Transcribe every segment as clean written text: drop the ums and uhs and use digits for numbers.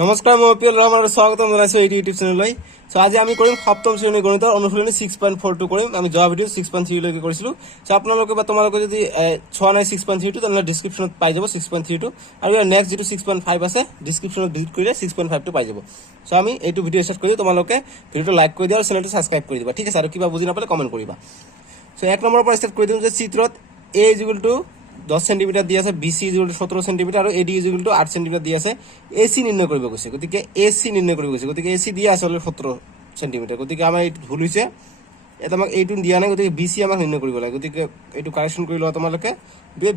নমস্কাৰ মই অপিএল ৰহমান আৰু স্বাগতম জনাইছো এই ইউটিউব চেনেললৈ। সো আজি আমি কৰিম সপ্তম শ্ৰেণীৰ গণিতৰ অনুশীলনী 6.4 কৰিম। আমি যোৱা ভিডিঅ 6.3 লৈকে কৰিছিলো। সো আপোনালোকে বা তোমালোকে যদি চোৱা নাই 6.3 তেনে ডেসক্ৰিপচনত পাই যাব 6.3 টো, আৰু ইয়াৰ নেক্সট যেটো 6.5 আছে ডেসক্ৰিপচনত ভিজিট কৰিলে 6.5 টো পাই যাব। সো আমি এইটো ভিডিঅ ষ্টাৰ্ট কৰি তোমালোকে ভিডিঅটো লাইক কৰি দিয়া আৰু চেনেলটো সাবস্ক্ৰাইব কৰি দিবা, ঠিক আছে? আৰু কিবা বুজি নাপালে কমেন্ট কৰিবা। সো এক নম্বৰৰ পৰা ষ্টাৰ্ট কৰি দিম যে চিত্ৰত a = 10 সেন্টিমিটাৰ দিয়ে আছে, BC = 17 সেন্টিমিটাৰ আৰু AD = 8 সেন্টিমিটাৰ দিয়ে আছে। AC নিৰ্ণয় কৰিব কৈছে, গতিকে AC নিৰ্ণয় কৰিব কৈছে, গতিকে AC দিয়া আছে 17 সেন্টিমিটাৰ, গতিকে আমাৰ এইটো ভুল হৈছে। এটা আমাক এইটো দিয়া নাই, গতিকে BC আমাক নিৰ্ণয় কৰিব লাগে, গতিকে এইটো কাৰেকচন কৰি লোৱা তোমালোকে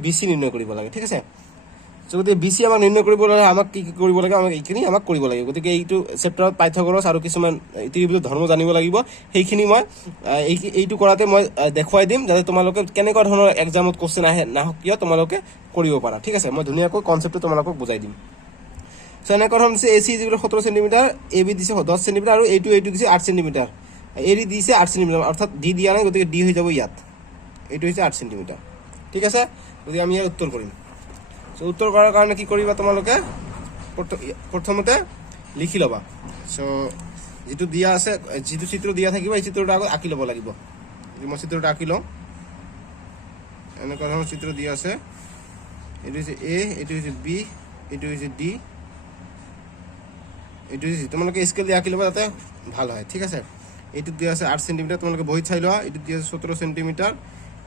BC নিৰ্ণয় কৰিব লাগে, ঠিক আছে? সো গতিকে BC আমাক নিৰ্ণয় কৰিব লাগে, আমাক কি কৰিব লাগে, আমাক এইখিনি আমাক কৰিব লাগে। গতিকে এইটো চেপ্টাৰত পাইথাগোৰাছ আৰু কিছুমান ত্ৰিভুজৰ ধৰ্ম জানিব লাগিব, সেইখিনি মই এইটো কৰাতে মই দেখুৱাই দিম, যাতে তোমালোকে কেনেকুৱা ধৰণৰ এক্সামত কোশ্চেন আহে নাহক কিয় তোমালোকে কৰিব পাৰা, ঠিক আছে? মই ধুনীয়াকৈ কনচেপ্টটো তোমালোকক বুজাই দিম। সো এনেকুৱা ধৰণৰ দিছে AC = 17 সেন্টিমিটাৰ, AB দিছে 10 সেন্টিমিটাৰ আৰু এইটো দিছে 8 সেন্টিমিটাৰ, AD দিছে 8 সেন্টিমিটাৰ, অৰ্থাৎ D দিয়া নাই, গতিকে D হৈ যাব ইয়াত, এইটো হৈছে 8 সেন্টিমিটার, ঠিক আছে? গতিকে আমি ইয়াৰ উত্তৰ কৰিম। সো উত্তৰ কৰাৰ কাৰণে কি কৰিবা তোমালোকে প্ৰথমতে লিখি ল'বা। সো যেটো দিয়া আছে, যেটো চিত্ৰ দিয়া থাকিব এই চিত্ৰটো আগত আঁকি ল'ব লাগিব। মই চিত্ৰটো আঁকি লওঁ। এনেকুৱা ধৰণৰ চিত্ৰ দিয়া আছে, এইটো হৈছে A, এইটো হৈছে B, এইটো হৈছে D, এইটো হৈছে তোমালোকে স্কেল দিয়ে আঁকি ল'বা যাতে ভাল হয়, ঠিক আছে? এইটো দিয়া আছে 8 সেন্টিমিটার, তোমালোকে বহিত চাই লোৱা। এইটো দিয়া আছে 17 সেন্টিমিটাৰ,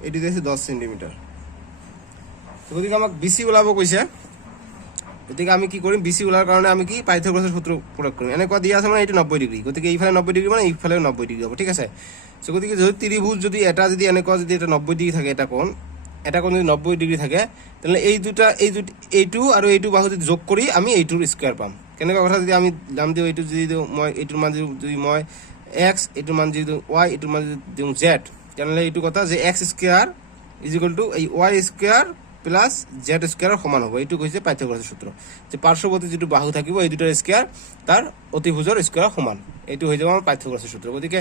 এইটো দিয়া আছে 10 সেন্টিমিটাৰ। গতিকে আমাক BC ওলাব কৈছে, গতিকে আমি কি কৰিম, BC ওলাৰ কাৰণে আমি কি পাইথাগোৰাছৰ সূত্ৰ প্ৰয়োগ কৰিম। এনেকুৱা দিয়া আছে মানে এইটো 90 ডিগ্ৰী, গতিকে এইফালে 90 ডিগ্ৰী মানে এইফালে 90 ডিগ্ৰী হ'ব, ঠিক আছে? সো গতিকে যদি ত্ৰিভুজ যদি এটা যদি এনেকুৱা যদি এটা 90 ডিগ্ৰী থাকে, এটা কোণ যদি 90 ডিগ্ৰী থাকে, তেনে এইটো আৰু এইটো বাহু যদি যোগ কৰি আমি এইটোৰ স্কয়াৰ পাম। কেনেকুৱা কথা, যদি আমি নাম দিওঁ এইটো যদি দিওঁ মই, এইটোৰ মান যদি মই x, এইটোৰ মান যদি দিওঁ y, এইটোৰ মান যদি দিওঁ z, তেনেহ'লে এইটো কথা যে x স্কয়াৰ = এই y স্কয়াৰ প্লাস z স্কয়াৰৰ সমান হ'ব। এইটো কৈছে পাইথাগোৰাছৰ সূত্ৰ, যে পাৰ্শ্বৱৰ্তী যেটো বাহু থাকিব এই দুটাৰ স্কয়াৰ তাৰ অতিভুজৰ স্কয়াৰৰ সমান, এইটো হৈ যাব আমাৰ পাইথাগোৰাছৰ সূত্ৰ। গতিকে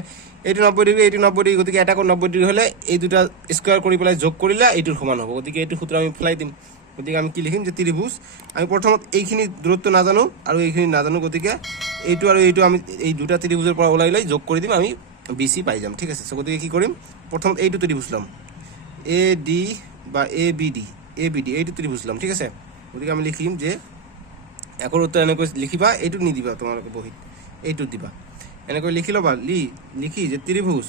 এইটো 90 ডিগ্ৰী, এইটো 90 ডিগ্ৰী, গতিকে এটা কোণ 90 ডিগ্ৰী হ'লে এই দুটা স্কয়াৰ কৰি পেলাই যোগ কৰিলে এইটোৰ সমান হ'ব, গতিকে এইটো সূত্ৰ আমি ফেলাই দিম। গতিকে আমি কি লিখিম, যে ত্ৰিভুজ, আমি প্ৰথমত এইখিনি দূৰত্ব নাজানো আৰু এইখিনি নাজানো, গতিকে এইটো আৰু এইটো আমি এই দুটা ত্ৰিভুজৰ পৰা ওলাই লৈ যোগ কৰি দিম, আমি BC পাই যাম, ঠিক আছে? সো গতিকে কি কৰিম, প্ৰথমত এইটো ত্ৰিভুজ ল'ম, AD বা ABD, এইটো ত্ৰিভুজ ল'ম, ঠিক আছে? গতিকে আমি লিখিম যে একৰ উত্তৰ এনেকৈ লিখিবা, এইটো নিদিবা তোমালোকে বহিত, এইটো দিবা, এনেকৈ লিখি ল'বা। লিখি যে ত্ৰিভুজ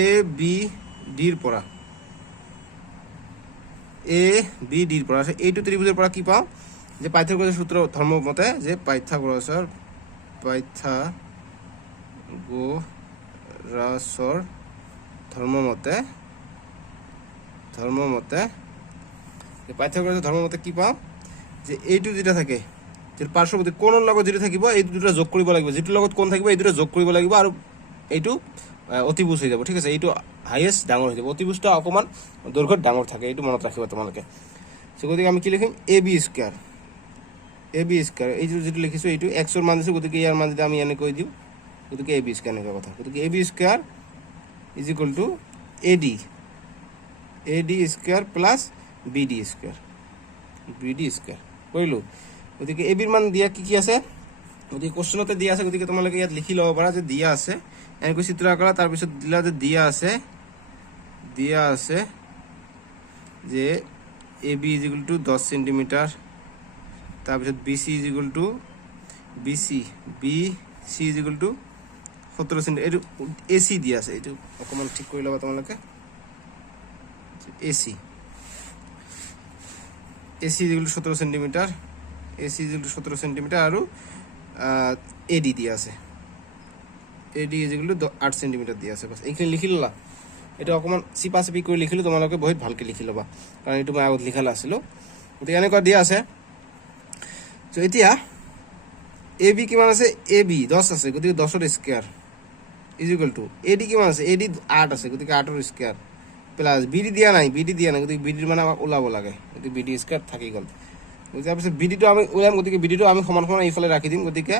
ABD ৰ পৰা এইটো ত্ৰিভুজৰ পৰা কি পাওঁ, যে পাইথাগোৰাছৰ সূত্ৰ ধৰ্ম মতে, যে পাইথাগোৰাছৰ ধৰ্ম মতে পাইথাগোৰাছৰ ধৰ্ম মতে কি পাওঁ, যে এইটো যেটা থাকে, যে পাৰ্শ্বৱৰ্তী কোণৰ লগত যেটো থাকিব এই দুটা যোগ কৰিব লাগিব, যেটোৰ লগত কোণ থাকিব এই দুটা যোগ কৰিব লাগিব, আৰু এইটো অতিভুজ হৈ যাব, ঠিক আছে? এইটো হাইয়েষ্ট ডাঙৰ হৈ যাব, অতিভুজটা অকমান দৈৰ্ঘ্যত ডাঙৰ থাকে, এইটো মনত ৰাখিবা তোমালোকে। সো গতিকে আমি কি লিখিম, AB স্কয়াৰ, এইটো যেটো লিখিছো এইটো x ৰ মান দিছো, গতিকে ইয়াৰ মান যদি আমি এনেকৈ দিওঁ, গতিকে AB স্কয়াৰ এনেকুৱা কথা, গতিকে AB square = AD square plus BD square কৰিলো। গতিকে AB ৰ মান দিয়া কি কি আছে, গতিকে কোশ্চেনতে দিয়া আছে, গতিকে তোমালোকে ইয়াত লিখি ল'ব পাৰা যে দিয়া আছে, এনেকৈ চিত্ৰ আঁকলা, তাৰ পিছত দিলা যে দিয়া আছে যে AB = 10 সেন্টিমিটাৰ, তাৰ পিছত BC = 17 সেন্টিমিটাৰ, এইটো AC দিয়া আছে, এইটো অকমান ঠিক কৰি ল'বা তোমালোকে। AC = 17 সেন্টিমিটাৰ, আৰু AD দিয়া আছে, AD = 8 সেন্টিমিটার দিয়া আছে, বাস এইখিনি লিখি ল'লা। এটা অকমান চিপি কৰি লিখিলো, তোমালোকে বহুত ভালকে লিখি ল'বা, কাৰণ এইটো মই আগত লিখালা আছিলো। গতিকে এনেকুৱা দিয়া আছে। সো এতিয়া AB কিমান আছে, AB 10 আছে, গতিকে 10 ৰ স্কয়াৰ = AD কিমান আছে, AD 8 আছে, গতিকে 8 ৰ স্কয়াৰ প্লাস BD দিয়া নাই, গতিকে BD ৰ মানে আমাক ওলাব লাগে, গতিকে BD স্কয়াৰ থাকি গ'ল। তাৰপিছত BD টো আমি ওলাম, গতিকে BD টো আমি সমান এইফালে ৰাখি দিম, গতিকে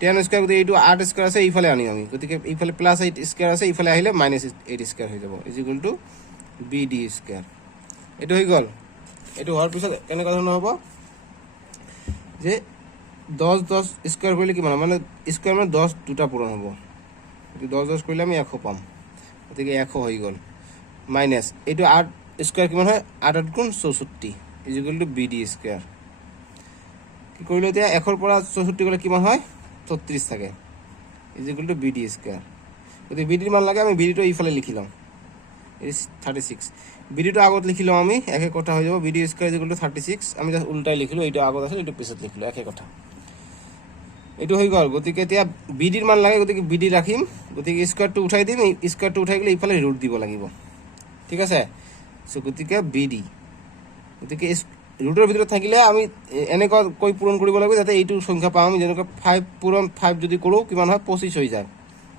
10 স্কয়াৰ, গতিকে এইটো 8 স্কয়াৰ আছে, এইফালে আনিম আমি, গতিকে এইফালে প্লাস 8 স্কয়াৰ আছে, এইফালে আহিলে -8 স্কয়াৰ হৈ যাব, BD স্কয়াৰ। এইটো হৈ গ'ল। এইটো হোৱাৰ পিছত কেনেকুৱা ধৰণৰ হ'ব, যে 10 10 স্কোয়ার করলে কি মানে স্কোয়ার মানে 10 দুটা পূরণ হব 10 10 করলে আমি 100 পাম গতিকে 100 হয়ে গেল মাইনাস এইটো 8 স্কোয়ার কিমান হয় 8 8 গুণ 64 is equal to BD square কি কৰিলো এতিয়া 1 পৰা 64 গলে কিমান হয় 36 থাকে is equal to BD square যদি বিডির মান লাগে আমি বিডিটো এইফালে লিখি লম ইজ 36 বিডিটো আগত লিখি লম আমি একে কথা হৈ যাব bidi square is equal two 36 আমি জাস্ট উল্টাই লিখিলো এইটো আগত আছে এইটো পিছত লিখিলো একে কথা এইটো হৈ গল গতিকে এতিয়া বিডিৰ মান লাগে গতিকে বিডি ৰাখিম গতিকে স্কয়াৰটো উঠাই দিম স্কয়াৰটো উঠাই গলে ইফালে ৰুট দিব লাগিব ঠিক আছে সো গতিকে বিডি গতিকে ৰুটৰ ভিতৰত থাকিলে আমি এনেকা কৈ পূৰণ কৰিব লাগিব যাতে এইটো সংখ্যা পাম আমি যেনেকৈ 5 পূৰণ 5 যদি কৰো কিমান হয় 25 হৈ যায়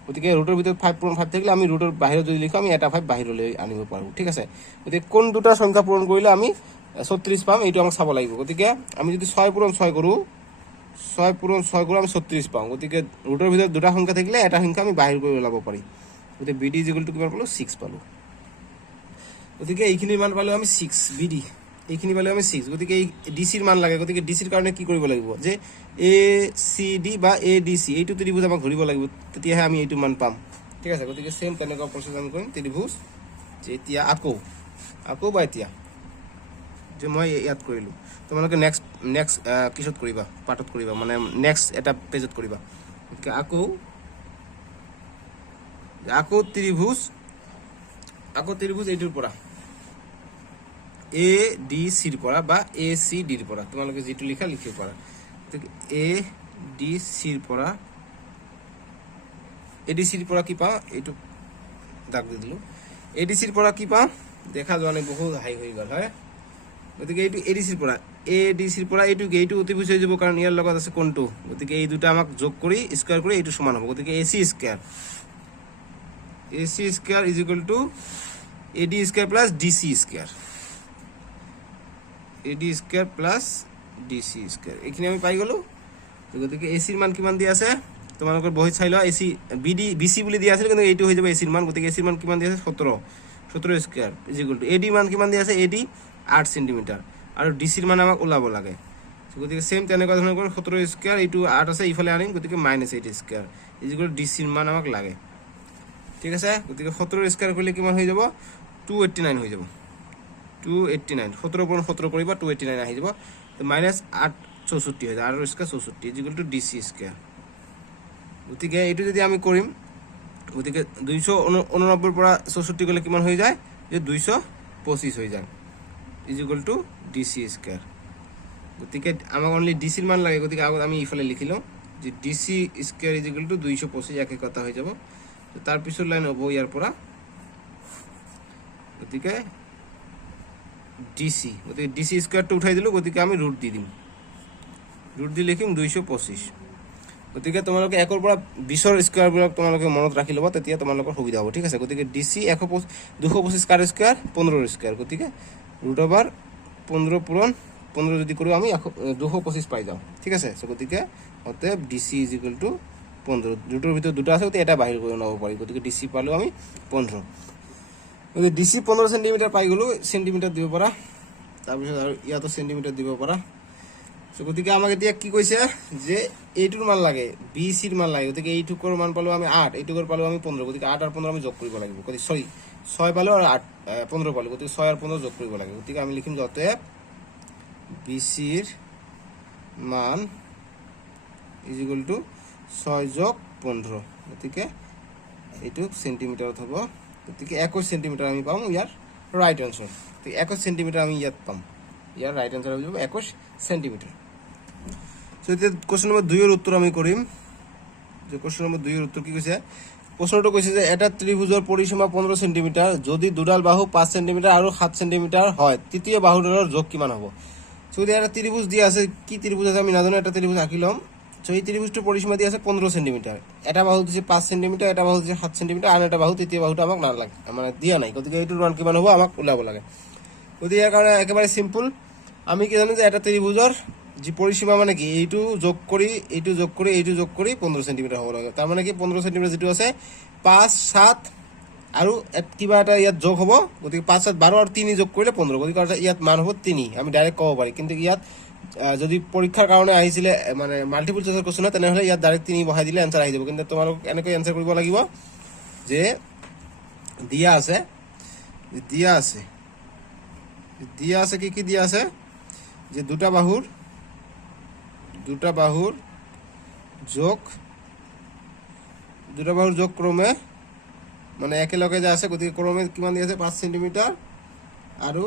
গতিকে ৰুটৰ ভিতৰত 5 পূৰণ 5 থাকিলে আমি ৰুটৰ বাহিৰত যদি লিখো আমি এটা 5 বাহিৰলৈ আনিব পাৰো ঠিক আছে গতিকে কোন দুটা সংখ্যা পূৰণ কৰিলে আমি 36 পাম এইটো আমাক চাব লাগিব গতিকে আমি যদি 6 পূৰণ 6 কৰো 6 পূৰণ 6 করে আমি 36 পাম গতিকে রুটের ভিতর দুটা সংখ্যা থাকলে এটা সংখ্যা আমি বাহির করে ওলাব পারি গতিকে বিডি ইজ ইকুয়াল টু কিমান পালো 6 পালো গতিকে এইখিনি মান পালো আমি 6 বিডি এইখিনি পালো আমি 6 গতিকে এই ডিসির মান লাগে গতিকে ডিসির কারণে কি কৰিব লাগিব যে এ সি ডি বা এ ডি সি এইটো ত্রিভুজ আমাক ধৰিব লাগিব তেতিয়াহে আমি এইটো মান পাম ঠিক আছে গতিকে সেম তেনেকুৱা প্ৰসেস আমি কৰিম ত্ৰিভুজ যে এতিয়া আকৌ বা এতিয়া যে মই ইয়াত কৰিলো তোমালোকে নেক্সট কিছত কৰিবা পাৰ্টত কৰিবা মানে নেক্সট এটা পেজত কৰিবা গতিকে আকৌ ত্ৰিভুজ এইটোৰ পৰা এ ডি সিৰ পৰা বা এ সি ডিৰ পৰা তোমালোকে যেটো লিখা লিখিব পাৰা গতিকে এ ডি সিৰ পৰা এ ডি সিৰ পৰা কি পা এইটো দাগ দি দিলো এ ডি সিৰ পৰা কি পা দেখা যোৱা নাই বহুত হাই হৈ গল হয় গতিকে এইটো এডিসিৰ পৰা এইটো অতিভুজ হৈ যাব কাৰণ ইয়াৰ লগত আছে কোনটো গতিকে এই দুটা আমাক যোগ কৰি স্কয়াৰ কৰি এইটো সমান হ'ব গতিকে AC square is equal to AD square plus DC square এইখিনি আমি পাই গলো গতিকে এসিৰ মান কিমান দিয়া আছে তোমালোকৰ বহিত চাই লোৱা এসি বিসি বুলি দিয়া আছিল কিন্তু এইটো হৈ যাব এসিৰ মান গতিকে এসিৰ মান কিমান দিয়া আছে 17 square is equal to AD মান কিমান দিয়া আছে এডি 8 সেন্টিমিটার আর ডিসির মান আমাক ওলাব লাগে গতিকে সেম তেনেকুৱা ধৰণৰ কৰি 17 স্কয়াৰ এইটো 8 আছে ইফালে আনিম গতিকে -8 স্কয়াৰ ইজ ইকুয়াল টু ডিসিৰ মান আমাক লাগে ঠিক আছে গতিকে 17 স্কয়াৰ কৰিলে কিমান হৈ যাব 289 হৈ যাব 289 17 পৰা 17 কৰিবা 289 আহি যাব তো -8 64 হৈ যায় আৰু square 64 is equal two DC square গতিকে এইটো যদি আমি কৰিম গতিকে 289 পৰা 64 গলে কিমান হৈ যায় যে 225 হৈ যায় is equal two DC square গতিকে আমাক অনলি ডিসির মান লাগে গতিকে আগত আমি ইফালে লিখিলো যে DC square is equal two 225 একে কথা হৈ যাব তো তার পিছৰ লাইন হ'ব ইয়াৰ পৰা গতিকে ডিসি স্কয়াৰটো উঠাই দিলো গতিকে আমি ৰুট দি দিম ৰুট দি লিখিম 225 গতিকে তোমালোকে 1 পৰা 20 ৰ স্কয়াৰ বিলাক তোমালোকে মনত ৰাখি লবা তেতিয়া তোমালোকৰ সুবিধা হ'ব ঠিক আছে গতিকে ডিসি 225 কাৰ স্কয়াৰ 15 ৰ স্কয়াৰ গতিকে ৰুট ওভার 15 পূরণ 15 যদি করি আমি 225 পাই যাও ঠিক আছে সো গতিকে অতএব ডিসি ইজ ইকুয়াল টু 15 দুটোর ভিতর দুটো আছে এটা বাহির করে নেব পারি গতিকে ডিসি পালো আমি 15 গতিকে ডিসি 15 সেন্টিমিটার পাই গলো সেন্টিমিটার দিব পারা তাৰপিছত আৰু ইয়াতো সেন্টিমিটাৰ দিব পাৰা সো গতিকে আমাক এতিয়া কি কৈছে যে এইটোৰ মান লাগে বিসিৰ মান লাগে গতিকে এইটুকৰ মান পালো আমি 8 এইটুকৰ পালো আমি 15 গতিকে 8 আৰু 15 আমি যোগ কৰিব লাগিব গতিকে সৰি 6 পালো আৰ 8 15 পালো গতিকে 6 আৰ 15 যোগ কৰিব লাগে গতিকে আমি লিখিম অতএব বিসিৰ মান ইজ ইকুয়াল টু 6 যোগ 15 গতিকে এইটো সেন্টিমিটাৰত হ'ব গতিকে 21 সেন্টিমিটাৰ আমি পাম ইয়াৰ ৰাইট আনসাৰ তো 21 সেন্টিমিটাৰ আমি ইয়াত পাম ইয়াৰ ৰাইট আনসাৰ হ'ব 21 সেন্টিমিটাৰ সো এতিয়া কোশ্চেন নম্বৰ 2 এৰ উত্তৰ আমি কৰিম যে কোশ্চেন নম্বৰ 2 এৰ উত্তৰ কি কৈছে প্ৰশ্নটো কৈছে যে এটা ত্ৰিভুজৰ পৰিসীমা 15 সেন্টিমিটাৰ যদি দুডাল বাহু 5 সেন্টিমিটাৰ আৰু 7 সেন্টিমিটাৰ হয় তৃতীয় বাহুডালৰ যোগ কিমান হ'ব সো এটা ত্রিভুজ দিয়া আছে কি ত্রিভুজ আছে আমি নাজানো এটা ত্রিভুজ আঁকিলাম সো এই ত্ৰিভুজটোৰ পৰিসীমা দিয়া আছে 15 সেন্টিমিটাৰ এটা বাহু দিছে 5 সেন্টিমিটাৰ এটা বাহু দিছে 7 সেন্টিমিটাৰ আৰু এটা বাহু তৃতীয় বাহুটো আমাক না লাগে মানে দিয়া নাই গতিকে এইটোৰ মান কিমান হ'ব আমাক ওলাব লাগে গতিকে ইয়াৰ কাৰণে একেবাৰে সিম্পল আমি কি জানো যে এটা ত্ৰিভুজৰ যে পৰিসীমা মানে কি এইটো যোগ কৰি এইটো যোগ কৰি এইটো যোগ কৰি 15 সেন্টিমিটাৰ হ'ব লাগে তাৰ মানে কি 15 সেন্টিমিটাৰ যেটো আছে 5 7 আৰু কিবা এটা ইয়াত যোগ হ'ব গতিকে 5 7 12 আৰু 3 যোগ কৰিলে 15 গতিকে ইয়াত মান হ'ব 3 আমি ডাইৰেক্ট ক'ব পাৰি কিন্তু ইয়াত যদি পৰীক্ষাৰ কাৰণে আহিছিলে মানে মাল্টিপল চইচৰ কোৱেশ্চন হয় তেনেহ'লে ইয়াত ডাইৰেক্ট 3 বহাই দিলে এনসাৰ আহি যাব কিন্তু তোমালোক এনেকৈ এনসাৰ কৰিব লাগিব যে দিয়া আছে কি দিয়া আছে যে দুটা বাহুৰ যোগ ক্ৰমে মানে একেলগে যে আছে গতিকে ক্ৰমে কিমান দিয়া আছে 5 সেন্টিমিটাৰ আৰু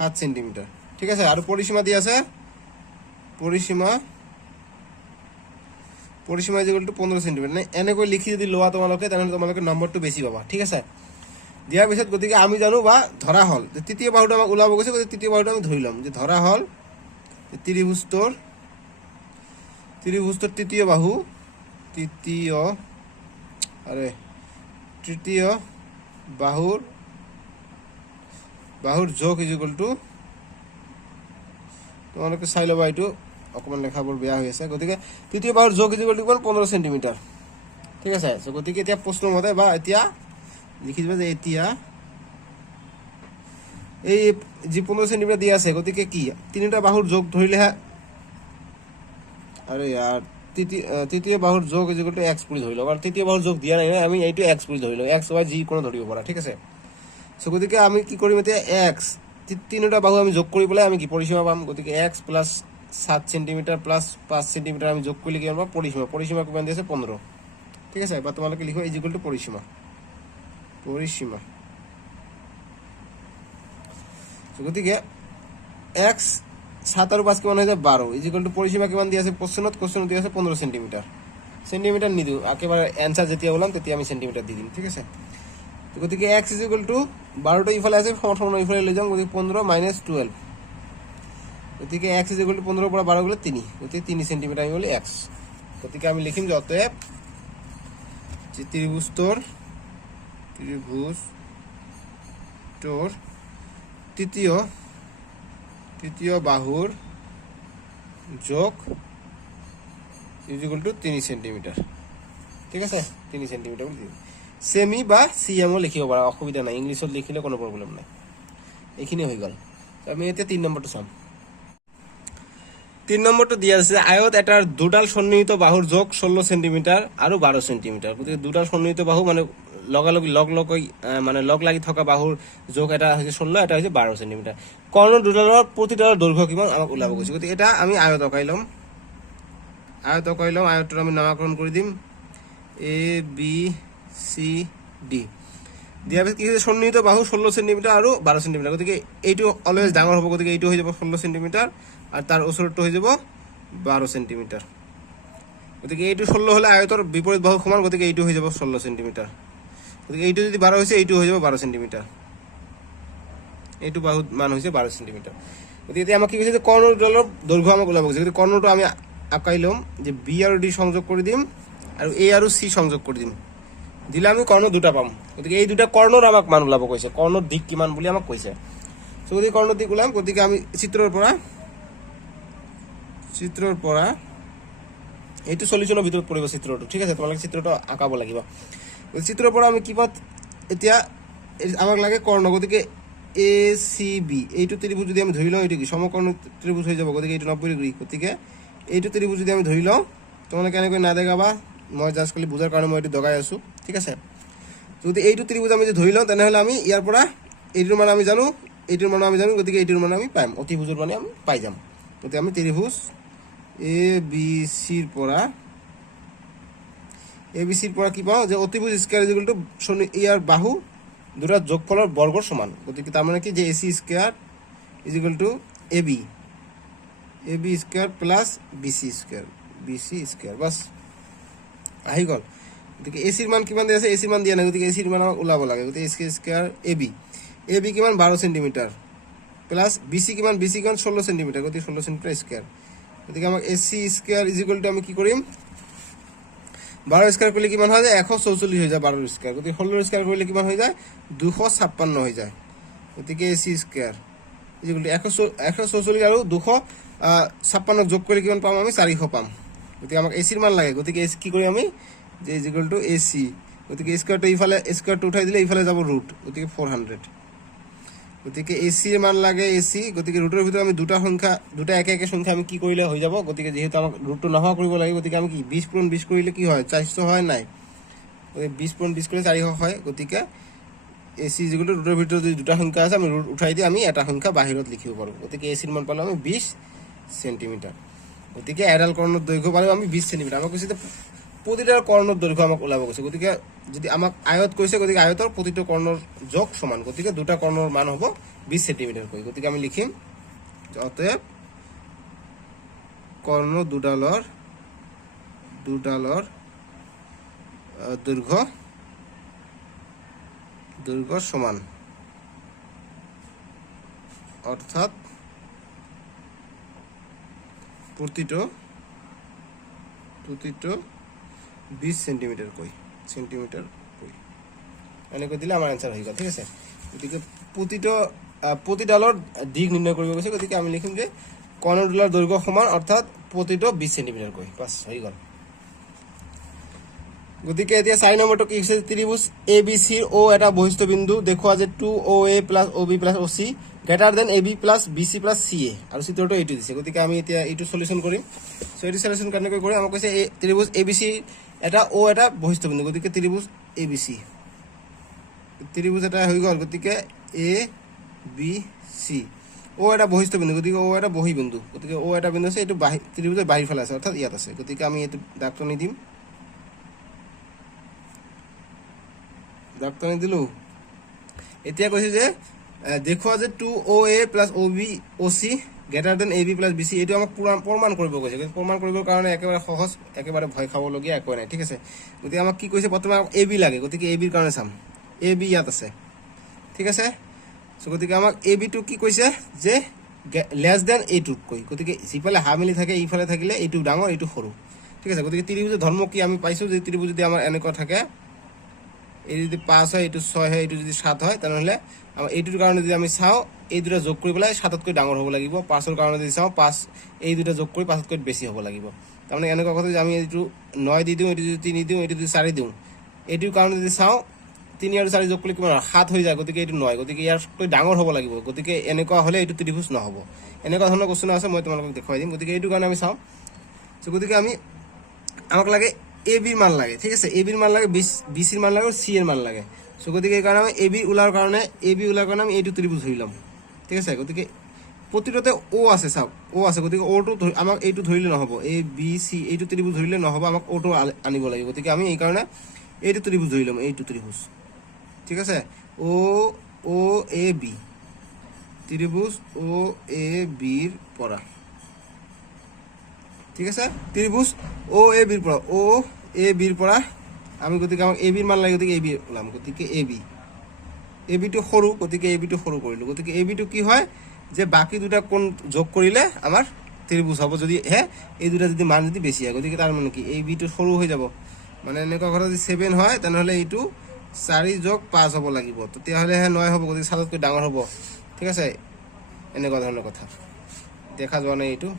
7 সেন্টিমিটাৰ ঠিক আছে আৰু পৰিসীমা দিয়া আছে পৰিসীমা ইকুয়াল টু 15 সেন্টিমিটাৰ মানে এনেকৈ লিখি যদি লোৱা তোমালোকে তেনেহ'লে তোমালোকে নম্বৰটো বেছি পাবা ঠিক আছে দিয়াৰ পিছত গতিকে আমি জানো বা ধৰা হল যে তৃতীয় বাহুটো আমাক ওলাব গৈছে গতিকে তৃতীয় বাহুটো আমি ধৰি ল'ম যে ধৰা হল ত্ৰিভুজটোৰ তৃতীয় বাহুৰ যোগ ইকুয়াল টু তোমালোকে চাই ল'বা এইটো অকমান লেখাবোৰ বেয়া হৈ আছে গতিকে তৃতীয় বাহুৰ যোগ ইকুয়াল টু 15 সেন্টিমিটাৰ ঠিক আছে সো গতিকে এতিয়া প্ৰশ্ন মতে বা এতিয়া লিখি দিবা যে এতিয়া এই যে 15 সেন্টিমিটাৰ দিয়া আছে গতিকে কি তিনিটা বাহুৰ যোগ ধৰিলে আৰে यार তৃতীয় বাহুৰ যোগ ইকুয়াল টু x বুলি ধৰি লও কাৰণ তৃতীয় বাহুৰ যোগ দিয়া নাই আমি এইটো x বুলি ধৰি লও x y g কোনো ধৰিব পাৰা ঠিক আছে সো গতিকে আমি কি কৰিম এতিয়া x তিনিটা বাহু আমি যোগ কৰি পেলাই আমি কি পৰিসীমা পাম গতিকে x 7 সেন্টিমিটাৰ 5 সেন্টিমিটাৰ আমি যোগ কৰিলে কি পাম পৰিসীমা কিমান দিছে 15 ঠিক আছে বা তোমালোকে লিখো ইকুয়াল টু পৰিসীমা সো গতিকে x 7 আৰু 5 কিমান হৈ যায় 12 ইকুয়াল টু পৰিসীমা কিমান দিয়া আছে কোশ্চেনত দিয়া আছে 15 সেন্টিমিটাৰ নিদিও একেবাৰে এনসাৰ যেতিয়া ওলাম তেতিয়া আমি সেন্টিমিটাৰ দি দিম ঠিক আছে তো গতিকে x ইকুয়াল টু 12 টো ইফালে আছে সমান ইফালে লৈ যাম গতিকে 15 - 12 গতিকে x ইকুয়াল টু 15 পৰা 12 গলে 3 গতিকে 3 সেন্টিমিটাৰ হৈ গলে x গতিকে আমি লিখিম যে অতএব যে ত্ৰিভুজটোৰ তৃতীয় বাহুৰ যোগ ইকুয়াল টু 3 সেন্টিমিটাৰ ঠিক আছে 3 সেন্টিমিটাৰ বুলি সেমি বা সিএম লিখিব পাৰা অসুবিধা নাই ইংলিশত লিখিলে কোনো প্ৰবলেম নাই এইখিনি হৈ গল আমি এতিয়া 3 নম্বৰটো চাম 3 নম্বৰটো দিয়া আছে আয়ত এটাৰ দুডাল সন্নিহিত বাহুৰ যোগ 16 সেন্টিমিটাৰ আৰু 12 সেন্টিমিটাৰ গতিকে দুডাল সন্নিহিত বাহু মানে লগ লাগি থকা বাহুৰ যোগ এটা হৈছে 16 এটা হৈছে 12 সেন্টিমিটাৰ কৰ্ণ দুডালৰ প্ৰতিডালৰ দৈৰ্ঘ্য কিমান আমাক ওলাব গৈছে গতিকে এটা আমি আয়ত অকাই ল'ম আয়তটো আমি নামকৰণ কৰি দিম এ বি সি ডি দিয়াৰ পিছত কি হৈছে সন্নিহিত বাহু 16 সেন্টিমিটাৰ আৰু 12 সেন্টিমিটাৰ গতিকে এইটো অলৱেজ ডাঙৰ হ'ব গতিকে এইটো হৈ যাব 16 সেন্টিমিটাৰ আৰু তাৰ ওচৰটো হৈ যাব 12 সেন্টিমিটাৰ গতিকে এইটো 16 হলে আয়তৰ বিপৰীত বাহু সমান গতিকে এইটো হৈ যাব 16 সেন্টিমিটাৰ গতিকে এইটো যদি 12 হৈছে এইটো হৈ যাব 12 সেন্টিমিটাৰ এইটো বাহু মান হৈছে 12 সেন্টিমিটাৰ গতিকে এতিয়া আমাক কি কৈছে যে কৰ্ণ দুডালৰ দৈৰ্ঘ্য আমাক ওলাব গৈছে গতিকে কৰ্ণটো আমি আকাই ল'ম যে বি আৰু ডি সংযোগ কৰি দিম আৰু এ আৰু সি সংযোগ কৰি দিম দিলে আমি কৰ্ণ দুটা পাম গতিকে এই দুটা কৰ্ণৰ আমাক মান ওলাব কৈছে কৰ্ণৰ দিক কিমান বুলি আমাক কৈছে সো গতিকে কৰ্ণৰ দিক ওলাম গতিকে আমি চিত্ৰৰ পৰা এইটো সলিউশনৰ ভিতৰত পৰিব চিত্ৰটো ঠিক আছে তোমালোকে চিত্ৰটো আঁকাব লাগিব চিত্ৰৰ পৰা আমি কি পাত এতিয়া আমাক লাগে কৰ্ণ গতিকে এ সি বি এইটো ত্ৰিভুজ যদি আমি ধৰি লওঁ এইটো কি সমকৰ্ণ ত্ৰিভুজ হৈ যাব গতিকে এইটো 90 ডিগ্ৰী গতিকে এইটো ত্ৰিভুজ যদি আমি ধৰি লওঁ তোমালোকে এনেকৈ না দেখাবা মই জাস্ট খালি বুজাৰ কাৰণে মই এইটো দগাই আছো ঠিক আছে যদি এইটো ত্ৰিভুজ আমি যদি ধৰি লওঁ তেনেহলে আমি ইয়াৰ পৰা এইটোৰ মান আমি জানো গতিকে এইটোৰ মান আমি পাম অতিভুজৰ মানে আমি পাই যাম গতিকে আমি ত্ৰিভুজ এ বি সিৰ পৰা কি পাওঁ যে অতিভুজ স্কয়াৰ ইকুয়াল টু ইয়াৰ বাহু দুটা যোগফলৰ বৰ্গৰ সমান গতিকে তাৰ মানে কি যে AC square equal to AB square plus BC square বাস আহি গল গতিকে এসিৰ মান কিমান দিয়া আছে এসিৰ মান দিয়া নাই গতিকে এসিৰ মান ওলাব লাগে গতিকে এসি স্কয়াৰ এবি কিমান 12 সেন্টিমিটাৰ প্লাস বিসি কিমান 16 সেন্টিমিটাৰ গতিকে 16 সেন্টিমিটাৰ স্কয়াৰ গতিকে আমাক এসি স্কয়াৰ ইকুয়াল টু আমি কি কৰিম 12 স্কয়াৰ কৰিলে কিমান হয় যায় 144 হৈ যায় 12 স্কয়াৰ গতিকে 16 স্কয়াৰ কৰিলে কিমান হৈ যায় 256 হৈ যায় গতিকে এসি স্কয়াৰ ইকুয়াল টু 144 আৰু 256 যোগ কৰিলে কিমান পাম আমি 400 পাম গতিকে আমাক এসিৰ মান লাগে গতিকে এসি কি কৰি আমি যে ইকুয়াল টু এসি গতিকে স্কয়াৰটো ইফালে স্কয়াৰটো উঠাই দিলে ইফালে যাব ৰুট গতিকে 400 গতিকে এসি এৰ মান লাগে এসি, গতিকে ৰুটৰ ভিতৰত আমি দুটা একে একে সংখ্যা আমি কি কৰিলে হৈ যাব, গতিকে যেহেতু আমাক ৰুটটো নোহোৱা কৰিব লাগিব, গতিকে আমি কি 20 পূৰণ 20 কৰিলে কি হয় 400 হয় নাই, 20 পূৰণ 20 কৰিলে 400 হয়, গতিকে এসি যেগুলো ৰুটৰ ভিতৰত যদি দুটা সংখ্যা আছে আমি ৰুট উঠাই দি আমি এটা সংখ্যা বাহিৰত লিখিব পাৰোঁ, গতিকে এসিৰ মান পালো আমি 20 সেন্টিমিটাৰ। গতিকে এডাল কৰ্ণৰ দৈৰ্ঘ্য পালো আমি 20 সেন্টিমিটাৰ। আমাক কৈছে প্ৰতিটা কৰ্ণৰ দৈৰ্ঘ্য আমাক ওলাব কৈছে, গতিকে যদি আমাক আয়ত কৈছে গতিকে আয়তৰ প্ৰতিটো কৰ্ণৰ যোগ সমান, গতিকে দুটা কৰ্ণৰ মান হ'ব 20 সেন্টিমিটাৰ কৈ, গতিকে আমি লিখিম অতএব কৰ্ণ দুডালৰ দৈৰ্ঘ্য সমান, অৰ্থাৎ প্ৰতিটো 20 সেন্টিমিটাৰ কই এনেকৈ দিলে আমাৰ আনসাৰ হৈ গ'ল। ঠিক আছে, গতিকে প্ৰতিডালৰ দিক নিৰ্ণয় কৰিব গৈছে, গতিকে আমি লিখিম যে কৰ্ণ দুডালৰ দৈৰ্ঘ্য সমান অৰ্থাৎ প্ৰতিটো 20 সেন্টিমিটাৰ কৈ, বাস হৈ গ'ল। গতিকে এতিয়া 4 নম্বৰটো কি হৈছে, ত্ৰিভুজ এ বি চিৰ ও এটা বহিস্থ বিন্দু দেখুৱা যে 2OA plus OB plus OC greater than AB plus BC plus CA, আৰু চিত্ৰটো এইটো দিছে। গতিকে আমি এতিয়া এইটো সলিউশন কৰিম। সো এইটো সলিউশন কেনেকৈ কৰিম, আমাক কৈছে এই ত্ৰিভুজ ABC এটা ও এটা বহিস্থ বিন্দু, গতিকে ত্ৰিভুজ ABC ত্রিভুজ এটা হৈ গ'ল, গতিকে ABC ও এটা বহিস্থ বিন্দু, গতিকে ও এটা বহি বিন্দু, গতিকে ও এটা বিন্দু আছে, এইটো ত্রিভুজের বাহিৰ ফালে আছে অৰ্থাৎ ইয়াত আছে, গতিকে আমি এইটো দাগটনি দিম, দাগটনি দিলো। এতিয়া কৈছে যে দেখুৱা যে 2OA plus OC greater than AB plus BC, এইটো আমাক প্ৰমাণ কৰিব কৈছে। প্ৰমাণ কৰিবৰ কাৰণে একেবাৰে সহজ, একেবাৰে ভয় খাবলগীয়া একো নাই। ঠিক আছে, গতিকে আমাক কি কৈছে, প্ৰথমে AB লাগে, গতিকে AB ৰ কাৰণে চাম, AB ইয়াত আছে। ঠিক আছে, গতিকে আমাক AB টো কি কৈছে যে লেস দেন এইটো কৈ, গতিকে যিফালে হা মিলি থাকে এইফালে থাকিলে এইটো ডাঙৰ এইটো সৰু। ঠিক আছে, গতিকে ত্ৰিভুজৰ ধৰ্ম কি আমি পাইছো যে ত্ৰিভুজ যদি আমাৰ এনেকুৱা থাকে, এই যদি 5 হয় এইটো 6 হয় এইটো যদি 7 হয়, তেনেহলে আমাৰ এইটোৰ কাৰণে যদি আমি চাওঁ এই দুটা যোগ কৰি পেলাই 7তকৈ ডাঙৰ হ'ব লাগিব, 5ৰ কাৰণে যদি চাওঁ 5 এই দুটা যোগ কৰি 5তকৈ বেছি হ'ব লাগিব। তাৰমানে এনেকুৱা কথা যে আমি এইটো 9 দি দিওঁ, এইটো যদি 3 দিওঁ, এইটো যদি 4 দিওঁ, এইটোৰ কাৰণে যদি চাওঁ 3 আৰু 4 যোগ কৰিলে কিমান 7 হৈ যায়, গতিকে এইটো 9, গতিকে ইয়াৰকৈ ডাঙৰ হ'ব লাগিব, গতিকে এনেকুৱা হ'লে এইটো ত্ৰিভুজ নহ'ব। এনেকুৱা ধৰণৰ কোৱেশ্চন আছে, মই তোমালোকক দেখুৱাই দিম। গতিকে এইটো কাৰণে আমি চাওঁ, গতিকে আমাক লাগে AB ৰ মান লাগে। ঠিক আছে, AB ৰ মান লাগে, BC ৰ মান লাগে, C ৰ মান লাগে। গতিকে এই কাৰণে আমি AB ওলাৰ কাৰণে আমি এইটো ত্ৰিভুজ ধৰি ল'ম। ঠিক আছে, গতিকে প্ৰতিটোতে O আছে, চাওক O আছে, গতিকে Oটো আমাক এইটো ধৰিলে নহ'ব, ABC এইটো ত্ৰিভুজ ধৰিলে নহ'ব, আমাক Oটো আনিব লাগিব, গতিকে আমি এই কাৰণে এইটো ত্ৰিভুজ ধৰি ল'ম, এইটো ত্ৰিভুজ। ঠিক আছে, OAB ত্ৰিভুজ OAB ৰ পৰা, ঠিক আছে, ত্ৰিভুজ OAB ৰ পৰা আমি, গতিকে আমাক AB ৰ মান লাগে, গতিকে AB ওলাম, গতিকে AB টো সৰু, গতিকে AB টো সৰু কৰিলো, গতিকে AB টো কি হয় যে বাকি দুটা কোণ যোগ কৰিলে আমাৰ ত্রিভুজ হ'ব, যদি এই দুটা যদি মান যদি বেছি হয়, গতিকে তাৰ মানে কি AB টো সৰু হৈ যাব, মানে এনেকুৱা কথা যদি 7 হয় তেনেহলে এইটো 4 যোগ 5 হ'ব লাগিব, তেতিয়াহ'লে 9 হ'ব, গতিকে 7তকৈ ডাঙৰ হ'ব। ঠিক আছে, এনেকুৱা ধৰণৰ কথা দেখা যোৱা নাই এইটো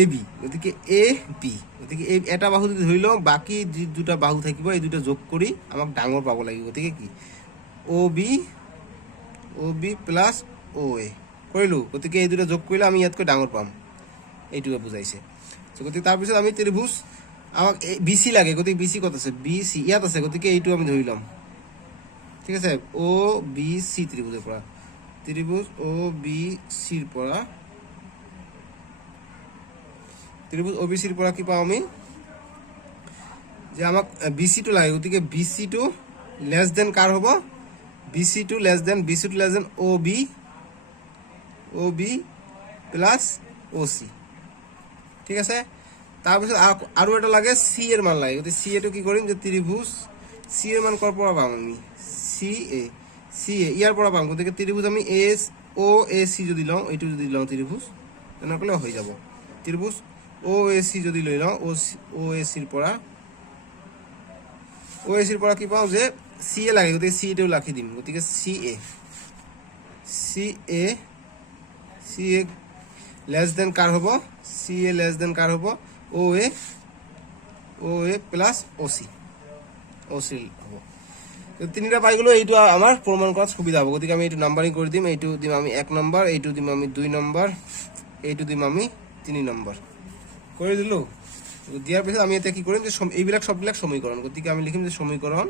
AB, গতিকে AB, গতিকে এই এটা বাহু যদি ধৰি লওঁ, বাকি যি দুটা বাহু থাকিব এই দুটা যোগ কৰি আমাক ডাঙৰ পাব লাগিব, গতিকে কি OB প্লাস OA কৰিলো, গতিকে এই দুটা যোগ কৰিলে আমি ইয়াতকৈ ডাঙৰ পাম, এইটোৱে বুজাইছে। গতিকে তাৰপিছত আমি ত্ৰিভুজ আমাক BC লাগে, গতিকে BC কত আছে, BC ইয়াত আছে, গতিকে এইটো আমি ধৰি ল'ম। ঠিক আছে, OBC ত্ৰিভুজেৰ পৰা, ত্ৰিভুজ OBC ৰ পৰা, ত্ৰিভুজ OBC ৰ পৰা কি পাওঁ আমি যে আমাক BC টো লাগে, গতিকে BC টো লেস দেন কাৰ হ'ব, BC টো less than OB plus OC। ঠিক আছে, তাৰপিছত আৰু এটা লাগে C এৰ মান লাগে, গতিকে CA টো কি কৰিম যে ত্ৰিভুজ C এৰ মান কৰ পৰা পাম আমি, CA ইয়াৰ পৰা পাম, গতিকে ত্রিভুজ আমি OAC যদি লওঁ, এইটো যদি লওঁ ত্রিভুজ, তেনেহ'লে হৈ যাব। ত্রিভুজ OAC যদি লৈ লওঁ, OAC ৰ পৰা কি পাওঁ যে CA লাগে, গতিকে CA টো ৰাখি দিম, গতিকে CA লেস দেন কাৰ হ'ব, CA লেস দেন কাৰ হ'ব, OA প্লাস OC হ'ব। তো তিনিটা পাই গ'লো, এইটো আমাৰ প্ৰমাণ কৰাত সুবিধা হ'ব। গতিকে আমি এইটো নাম্বাৰিং কৰি দিম। এইটো দিম আমি 1 নম্বৰ, এইটো দিম আমি 2 নম্বৰ, এইটো দিম আমি 3 নম্বৰ কৰি দিলোঁ। দিয়াৰ পিছত আমি এতিয়া কি কৰিম যে এইবিলাক সববিলাক সমীকৰণ। গতিকে আমি লিখিম যে সমীকৰণ,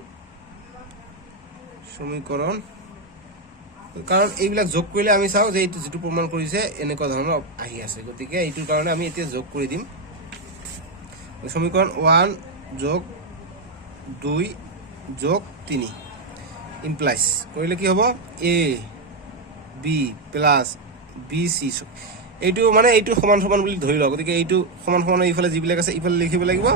কাৰণ এইবিলাক যোগ কৰিলে আমি চাওঁ যে এইটো যিটো প্ৰমাণ কৰিছে এনেকুৱা ধৰণৰ আহি আছে। গতিকে এইটোৰ কাৰণে আমি এতিয়া যোগ কৰি দিম। সমীকৰণ 1 যোগ 2 যোগ 3 ইমপ্লাইজ কৰিলে কি হ'ব এ বি প্লাছ বি চি। এইটো মানে এইটো সমান সমান বুলি ধৰি লওক। গতিকে এইটো সমান সমান এইফালে যিবিলাক আছে এইফালে লিখিব লাগিব।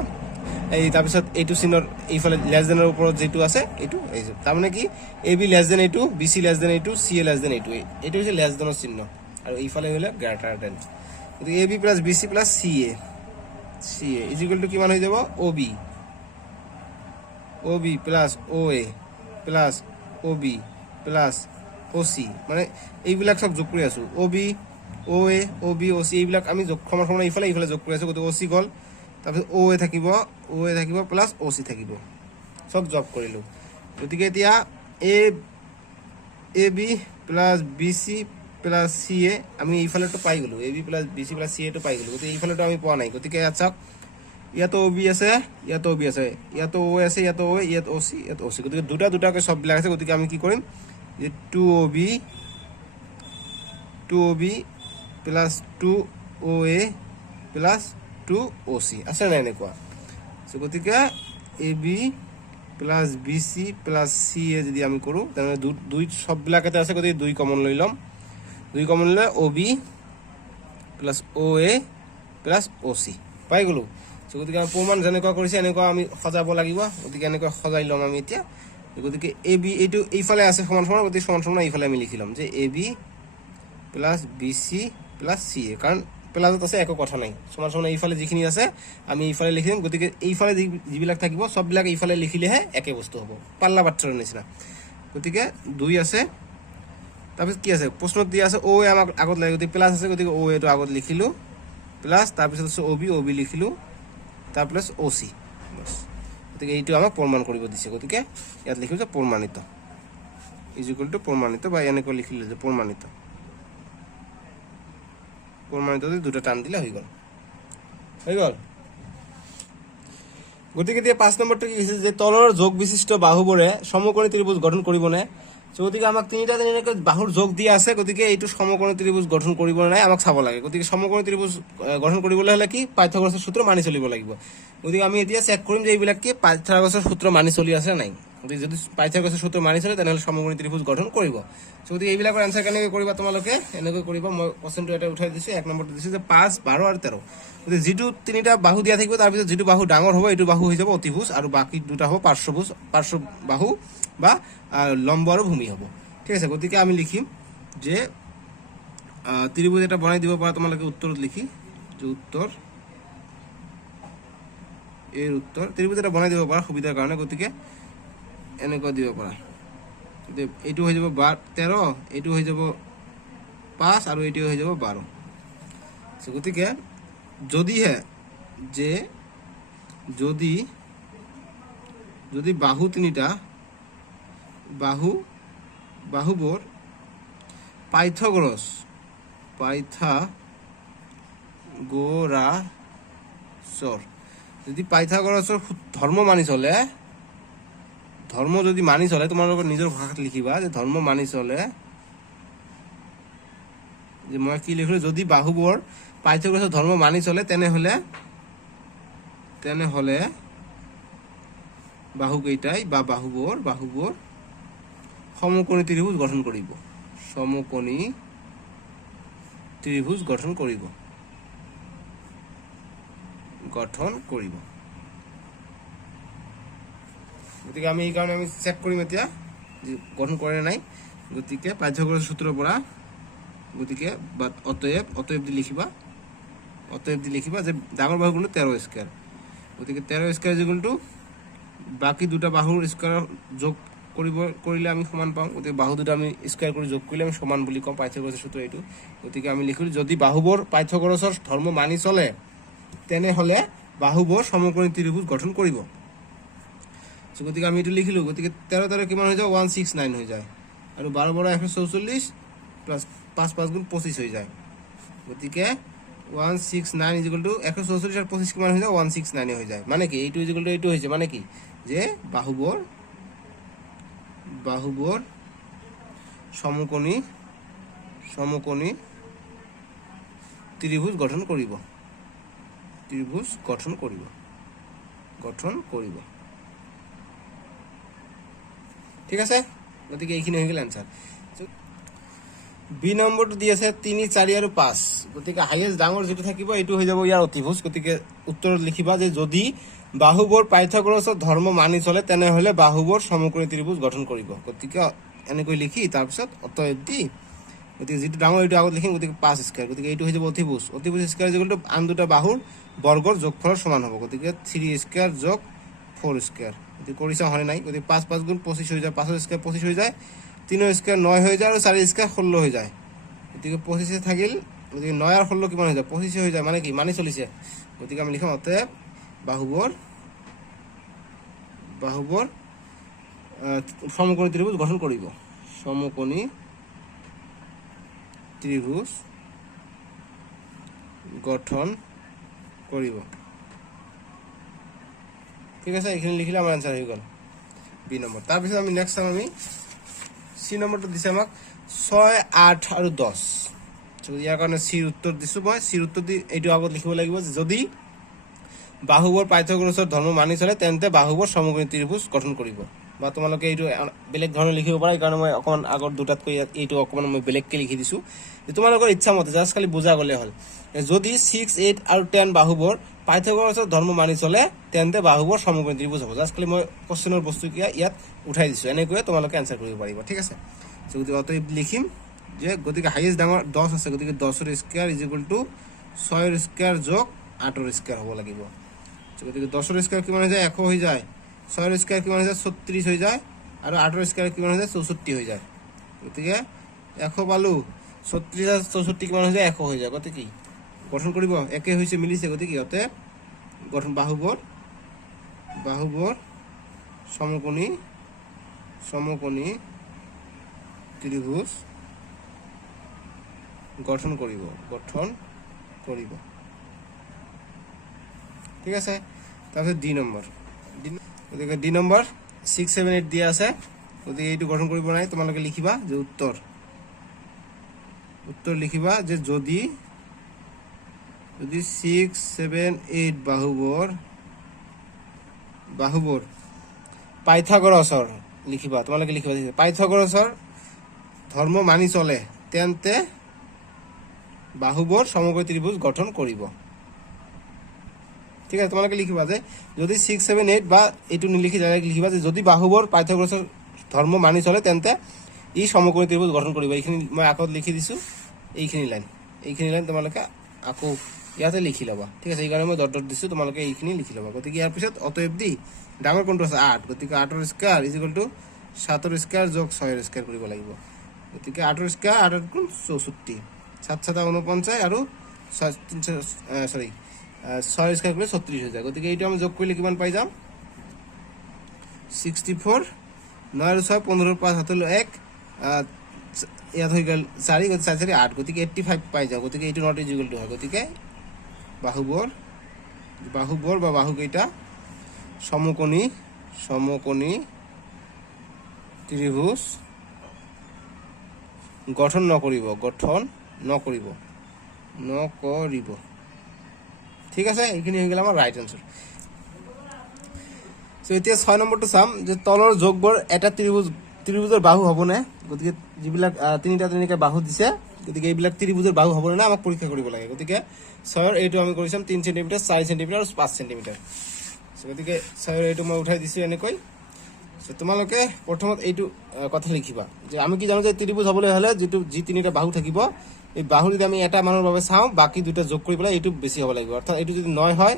এই তাৰপিছত এইটো চিনৰ এইফালে লেছ দেনৰ ওপৰত যিটো আছে এইটো এইটো তাৰমানে কি এ বি লেছ দেন এইটো, বি চি লেছ দেন এইটো, চি এ লেছ দেন এইটো। এইটো হৈছে লেছ দেনৰ চিহ্ন আৰু এইফালে হ'লে গ্ৰেটাৰ দেন। গতিকে A B plus B C plus C A is equal to কিমান হৈ যাব O B plus O A plus O B plus O C. মানে এইবিলাক সব যোগ কৰি আছোঁ। O B O A O B O C এইবিলাক আমি যোগ সমান সমান এইফালে যোগ কৰি আছোঁ। গতিকে অ চি গ'ল, তাৰপিছত অ এ থাকিব প্লাছ অ চি থাকিব, চব যোগ কৰিলোঁ। গতিকে এতিয়া A B plus B C plus C A আমি এইফালেতো পাই গ'লোঁ, A B plus B C plus C A পাই গ'লোঁ। গতিকে এইফালেতো আমি পোৱা নাই। গতিকে ইয়াত চাওক, ইয়াতো অ বি আছে, ইয়াতো অ বি আছে, ইয়াতো অ আছে, ইয়াতো অ, ইয়াত অ চি, ইয়াত অ চি। গতিকে দুটাকৈ সববিলাক আছে। গতিকে আমি কি কৰিম যে 2 O B plus 2 O A plus 2 O C আছে নাই এনেকুৱা। গতিকে A B plus B C plus C A যদি আমি কৰোঁ তেনেহ'লে দুই সববিলাকতে আছে। গতিকে 2 কমন লৈ ল'ম। 2 কমন লৈ অ B plus O A plus O C পাই গ'লোঁ। গতিকে আমি প্ৰমাণ যেনেকুৱা কৰিছে এনেকুৱা আমি সজাব লাগিব। গতিকে এনেকুৱা সজাই ল'ম আমি এতিয়া। গতিকে এ বি এইটো এইফালে আছে সমান সমান, গতিকে সমান সমান এইফালে আমি লিখি ল'ম যে A B plus B C plus C A, কাৰণ প্লাছত আছে একো কথা নাই। সমান সমান এইফালে যিখিনি আছে আমি এইফালে লিখি দিম। গতিকে এইফালে যিবিলাক থাকিব সববিলাক এইফালে লিখিলেহে একে বস্তু হ'ব, পাল্লা বাট্টাৰৰ নিচিনা। গতিকে 2 আছে, তাৰপিছত কি আছে প্ৰশ্নত দিয়া আছে অ' এ আমাক আগত লাগে। গতিকে প্লাছ আছে, গতিকে অ' এটো আগত লিখিলোঁ প্লাছ, তাৰপিছত আছে অ' বি লিখিলোঁ, তাৰ প্লাছ অ' চি। গতিকে এইটো আমাক প্ৰমাণ কৰিব দিছে। গতিকে ইয়াত লিখিম যে প্ৰমাণিত ইজ ইকুৱেল টু প্ৰমাণিত, বা এনেকৈ লিখিলে যে প্ৰমাণিত দুটা টান দিলে হৈ গ'ল। গতিকে এতিয়া 5 নম্বৰটো কি হৈছে যে তলৰ যোগ বিশিষ্ট বাহুবোৰে সমকোণী ত্ৰিভুজ গঠন কৰিবনে। গতিকে আমাক তিনিটাকৈ বাহুৰ যোগ দিয়া আছে। গতিকে এইটো সমকোণী ত্ৰিভুজ গঠন কৰিব নাই আমাক চাব লাগে। গতিকে সমকোণী ত্ৰিভুজ গঠন কৰিবলৈ হ'লে কি পাইথাগোৰাছৰ সূত্ৰ মানি চলিব লাগিব। গতিকে আমি এতিয়া চেক কৰিম যে এইবিলাক কি পাইথাগোৰাছৰ সূত্ৰ মানি চলি আছে নাই। গতিকে যদি পাইথাগোৰাছৰ সূত্ৰ মানি চলে তেনেহ'লে সমকোণী ত্ৰিভুজ গঠন কৰিব। গতিকে এইবিলাকৰ এনচাৰ কেনেকৈ কৰিবা তোমালোকে এনেকৈ কৰিবা। মই কোৱেশ্যনটো এটা উঠাই দিছোঁ। 1 নম্বৰটো দিছোঁ যে 5, 12 আৰু 13। গতিকে যিটো 3টা বাহু দিয়া থাকিব তাৰপিছত যিটো বাহু ডাঙৰ হ'ব এইটো বাহু হৈ যাব অতিভুজ, আৰু বাকী দুটা হ'ব পাৰ্শ্ব বাহু বা লম্ব আৰু ভূমি হ'ব। ঠিক আছে। গতিকে আমি লিখিম যে ত্ৰিভুজ এটা বনাই দিব পাৰা তোমালোকে উত্তৰত লিখি, যে উত্তৰ ত্ৰিভুজ এটা বনাই দিব পাৰা সুবিধাৰ কাৰণে। গতিকে এনেকুৱা দিব পাৰা, এইটো হৈ যাব 13, এইটো হৈ যাব 5 আৰু এইটো হৈ যাব 12। গতিকে যদিহে যে যদি বাহু তিনিটা বাহুবোৰ যদি পাইথাগোৰাছৰ ধৰ্ম মানি চলে, তোমালোকৰ নিজৰ ভাষাত লিখিবা যে ধৰ্ম মানি চলে, যে মই কি লিখিলো, যদি বাহুবোৰ পাইথাগোৰাছৰ ধৰ্ম মানি চলে তেনেহ'লে বাহুকেইটাই বা বাহুবোৰ সমকোণী ত্ৰিভুজ গঠন কৰিব। গতিকে আমি এইকাৰণে আমি চেক কৰিম এতিয়া যে গঠন কৰে নাই। গতিকে পাইথাগোৰাছৰ সূত্ৰৰ পৰা, গতিকে অতএব দি লিখিবা যে ডাঙৰ বাহু কোনটো 13 স্কোৱাৰ। গতিকে 13 স্কোৱাৰ ইজ ইকুৱেল টু বাকী দুটা বাহুৰ স্কোৱাৰ যোগ কৰিলে আমি সমান পাওঁ। গতিকে বাহু দুটা আমি স্কোৱাৰ কৰি যোগ কৰিলে আমি সমান বুলি কওঁ, পাইথাগোৰাছৰ সূত্ৰ এইটো। গতিকে আমি লিখিলোঁ যদি বাহুবোৰ পাইথাগোৰাছৰ ধৰ্ম মানি চলে তেনেহ'লে বাহুবোৰ সমকোণী ত্ৰিভুজ গঠন কৰিব। গতিকে আমি এইটো লিখিলোঁ, গতিকে 13 13 কিমান হৈ যায় 169 হৈ যায়, আৰু 12 12 144 প্লাছ 5 5 গুণ 25 হৈ যায়। গতিকে 169 ইজিকুৱেল টু 144 আৰু 25 কিমান হৈ যায় 169 হৈ যায়। মানে কি এইটো ইজিকুৱেল টু এইটো হৈছে, মানে কি যে বাহুবোৰ সমকোণী ত্ৰিভুজ গঠন কৰিব, ঠিক আছে। গতিকে এইখিনি হৈ গ'ল এনচাৰ। বি নম্বৰটো দি আছে 3 4 আৰু 5। গতিকে হাইয়েষ্ট ডাঙৰ যিটো থাকিব এইটো হৈ যাব ইয়াৰ অতিভুজ। গতিকে উত্তৰত লিখিবা যে যদি বাহুবোৰ পাইথাগোৰাছৰ ধৰ্ম মানি চলে তেনেহ'লে বাহুবোৰ সমকোণী ত্ৰিভুজ গঠন কৰিব। গতিকে এনেকৈ লিখি তাৰপিছত অতএব দি, গতিকে যিটো ডাঙৰ এইটো আগত লিখিম, গতিকে 5 স্কোৱাৰ। গতিকে এইটো হৈ যাব অতিভুজ স্কোৱাৰ যিটো আন দুটা বাহুৰ বৰ্গৰ যোগফলৰ সমান হ'ব। গতিকে 3 স্কোৱাৰ যোগ 4 স্কোৱাৰ। গতিকে কৰিছা হয় নাই? গতিকে 5 5 গুণ 25 হৈ যায়, 5 স্কোৱাৰ 25 হৈ যায়, 3 স্কোৱাৰ 9 হৈ যায়, আৰু 4 স্কোৱাৰ 16 হৈ যায়। গতিকে 25 থাকিল, গতিকে 9 আৰু 16 কিমান হৈ যায় 25 হৈ যায়, মানে কি মানি চলিছে। গতিকে আমি লিখিম অতএব বাহুবোৰ সমকোণী ত্ৰিভুজ গঠন কৰিব, সমকোণী ত্ৰিভুজ গঠন কৰিব। ঠিক আছে, এইখিনি লিখিলে আমাৰ এনচাৰ হৈ গ'ল বি নম্বৰ। তাৰপিছত আমি নেক্সট চাম, আমি চি নম্বৰটো দিছে আমাক 6 8 আৰু 10। ইয়াৰ কাৰণে চিৰ উত্তৰ দিছোঁ মই। চিৰ উত্তৰ দি এইটো আগত লিখিব লাগিব যে যদি বাহুবোৰ পাইথাগোৰাছৰ ধৰ্ম মানি চলে তেন্তে বাহুবোৰ সমকোণী ত্ৰিভুজ গঠন কৰিব। বা তোমালোকে এইটো বেলেগ ধৰণে লিখিব পাৰা, সেইকাৰণে মই অকণমান আগত দুটাতকৈ এইটো অকণমান মই বেলেগকৈ লিখি দিছোঁ। তোমালোকৰ ইচ্ছা মতে জাষ্ট খালি বুজা গ'লে হ'ল। যদি 6 8 আৰু 10 বাহুবোৰ পাইথাগোৰাছৰ ধৰ্ম মানি চলে তেন্তে বাহুবোৰ সমকোণী ত্ৰিভুজ হ'ব। জাষ্ট খালি মই কুৱেশ্যনৰ বস্তু ইয়াত উঠাই দিছোঁ, এনেকৈয়ে তোমালোকে এনচাৰ কৰিব পাৰিব। ঠিক আছে, গতিকে অতএব লিখিম যে গতিকে হাইয়েষ্ট ডাঙৰ 10 আছে, গতিকে 10ৰ স্কোৱাৰ ইজিকুৱেল টু 6ৰ স্কোৱাৰ যোগ 8ৰ স্কোৱাৰ হ'ব লাগিব। গতিকে 10ৰ স্কোৱাৰ কিমান হৈ যায় 100 হৈ যায়, 6ৰ স্কোৱাৰ কিমান হৈ যায় 36 হৈ যায়, আৰু 8ৰ স্কোৱাৰ কিমান হৈ যায় 64 হৈ যায়। গতিকে 100 পালোঁ, 36 আৰু 64 কিমান হৈ যায় 100 হৈ যায়। গতিকে কি গঠন কৰিব, একে হৈছে মিলিছে। গতিকে ইহঁতে গঠন বাহুবোৰ সমকোণী ত্ৰিভুজ গঠন কৰিব। ঠিক আছে, তাৰপিছত ডি নম্বৰ। গতিকে ডি নম্বৰ 6 7 8 দিয়া আছে। গতিকে এইটো গঠন কৰিব নাই, তোমালোকে লিখিবা যে উত্তৰ লিখিবা যে যদি 6 7 8 বাহুবোৰ পাইথাগোৰাছৰ লিখিবা, তোমালোকে লিখিবা পাইথাগোৰাছৰ ধৰ্ম মানি চলে তেন্তে বাহুবোৰ সমকোণী ত্ৰিভুজ গঠন কৰিব। ঠিক আছে, তোমালোকে লিখিবা যে যদি 6 7 8 বা এইটো নিলিখি ডাইৰেক্ট লিখিবা যে যদি বাহুবোৰ পাইথাগোৰাছৰ ধৰ্ম মানি চলে তেন্তে ই সমকোণী ত্ৰিভুজ গঠন কৰিব। এইখিনি মই আগত লিখি দিছোঁ, এইখিনি লাইন তোমালোকে আকৌ ইয়াতে লিখি ল'বা। ঠিক আছে, এইকাৰণে মই ডট ডট দিছোঁ, তোমালোকে এইখিনি লিখি ল'বা। গতিকে ইয়াৰ পিছত অতএব দি ডাঙৰ কোনটো আছে 8, গতিকে 8ৰ স্কোৱাৰ ইজিকুৱেল টু 7ৰ স্কোৱাৰ যোগ 6ৰ স্কোৱাৰ কৰিব লাগিব। গতিকে 8ৰ স্কোৱাৰ 8 গুণ 64, 7 7 49 আৰু 6 স্কোৱাৰ কৰিলে 36 হৈ যায়। গতিকে এইটো আমি যোগ কৰিলে কিমান পাই যাম 64, 9 আৰু 6 15, 5 হাতলৈ 1, ইয়াত হৈ গ'ল 4, 4 4 8, গতিকে 85 পাই যাওঁ। গতিকে এইটো নট ইজিকুৱেল টু হয়। গতিকে বাহুবোৰ বা বাহুকেইটা সমকোণী ত্ৰিভুজ গঠন নকৰিব। ঠিক আছে, এইখিনি হৈ গ'ল আমাৰ ৰাইট এনচাৰ। চ' এতিয়া 6 নম্বৰটো চাম যে তলৰ যোগবোৰ এটা ত্ৰিভুজৰ বাহু হ'বনে। গতিকে যিবিলাক 3টা তেনেকৈ বাহু দিছে, গতিকে এইবিলাক ত্ৰিভুজৰ বাহু হ'বনে না আমাক পৰীক্ষা কৰিব লাগে। গতিকে 6ৰ এইটো আমি কৰি চাম 3 চেণ্টিমিটাৰ, 4 চেণ্টিমিটাৰ আৰু 5 চেণ্টিমিটাৰ। গতিকে 6ৰ এইটো মই উঠাই দিছোঁ এনেকৈ। তোমালোকে প্ৰথমত এইটো কথা লিখিবা যে আমি কি জানো যে ত্ৰিভুজ হ'বলৈ হ'লে যি 3টা বাহু থাকিব, এই বাহু যদি আমি এটা মানুহৰ বাবে চাওঁ, বাকী 2টা যোগ কৰি পেলাই এইটো বেছি হ'ব লাগিব। অৰ্থাৎ এইটো যদি 9 হয়,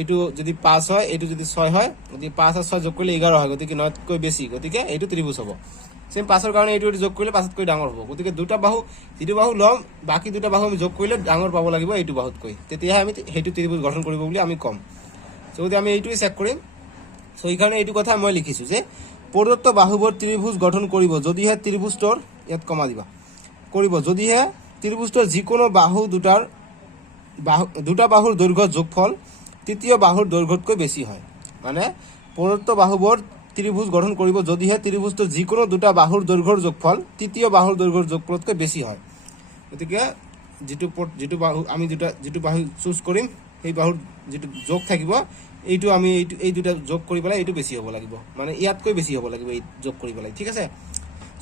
এইটো যদি 5 হয়, এইটো যদি 6 হয়, গতিকে 5 আৰু 6 যোগ কৰিলে 11 হয়। গতিকে 9তকৈ বেছি, গতিকে এইটো ত্ৰিভুজ হ'ব। চেম 5ৰ কাৰণে এইটো যোগ কৰিলে 5তকৈ ডাঙৰ হ'ব। গতিকে যিটো বাহু ল'ম, বাকী 2টা বাহু আমি যোগ কৰিলে ডাঙৰ পাব লাগিব এইটো বাহুতকৈ, তেতিয়াহে আমি সেইটো ত্ৰিভুজ গঠন কৰিব বুলি আমি ক'ম। যদি আমি এইটোৱে চেক কৰিম, সো এইখানে এইটো কথা মই লিখিছো যে প্ৰদত্ত বাহুবোৰ ত্ৰিভুজ গঠন কৰিব যদিহে ত্ৰিভুজটোৰ ইয়াত কমা দিবা কৰিব যদিহে ত্ৰিভুজটোৰ যিকোনো বাহু দুটা বাহুৰ দৈৰ্ঘ্যৰ যোগফল তৃতীয় বাহুৰ দৈৰ্ঘ্যতকৈ বেছি হয় মানে প্ৰদত্ত বাহুবোৰ ত্ৰিভুজ গঠন কৰিব যদিহে ত্ৰিভুজটোৰ যিকোনো দুটা বাহুৰ দৈৰ্ঘ্যৰ যোগফল তৃতীয় বাহুৰ দৈৰ্ঘ্যৰ যোগফলতকৈ বেছি হয় গতিকে যেটো বাহু আমি যেটো বাহু চুজ কৰিম সেই বাহুৰ যেটো যোগ থাকিব এইটো আমি এই দুটা যোগ কৰি পেলাই এইটো বেছি হ'ব লাগিব মানে ইয়াতকৈ বেছি হ'ব লাগিব এই যোগ কৰি পেলাই ঠিক আছে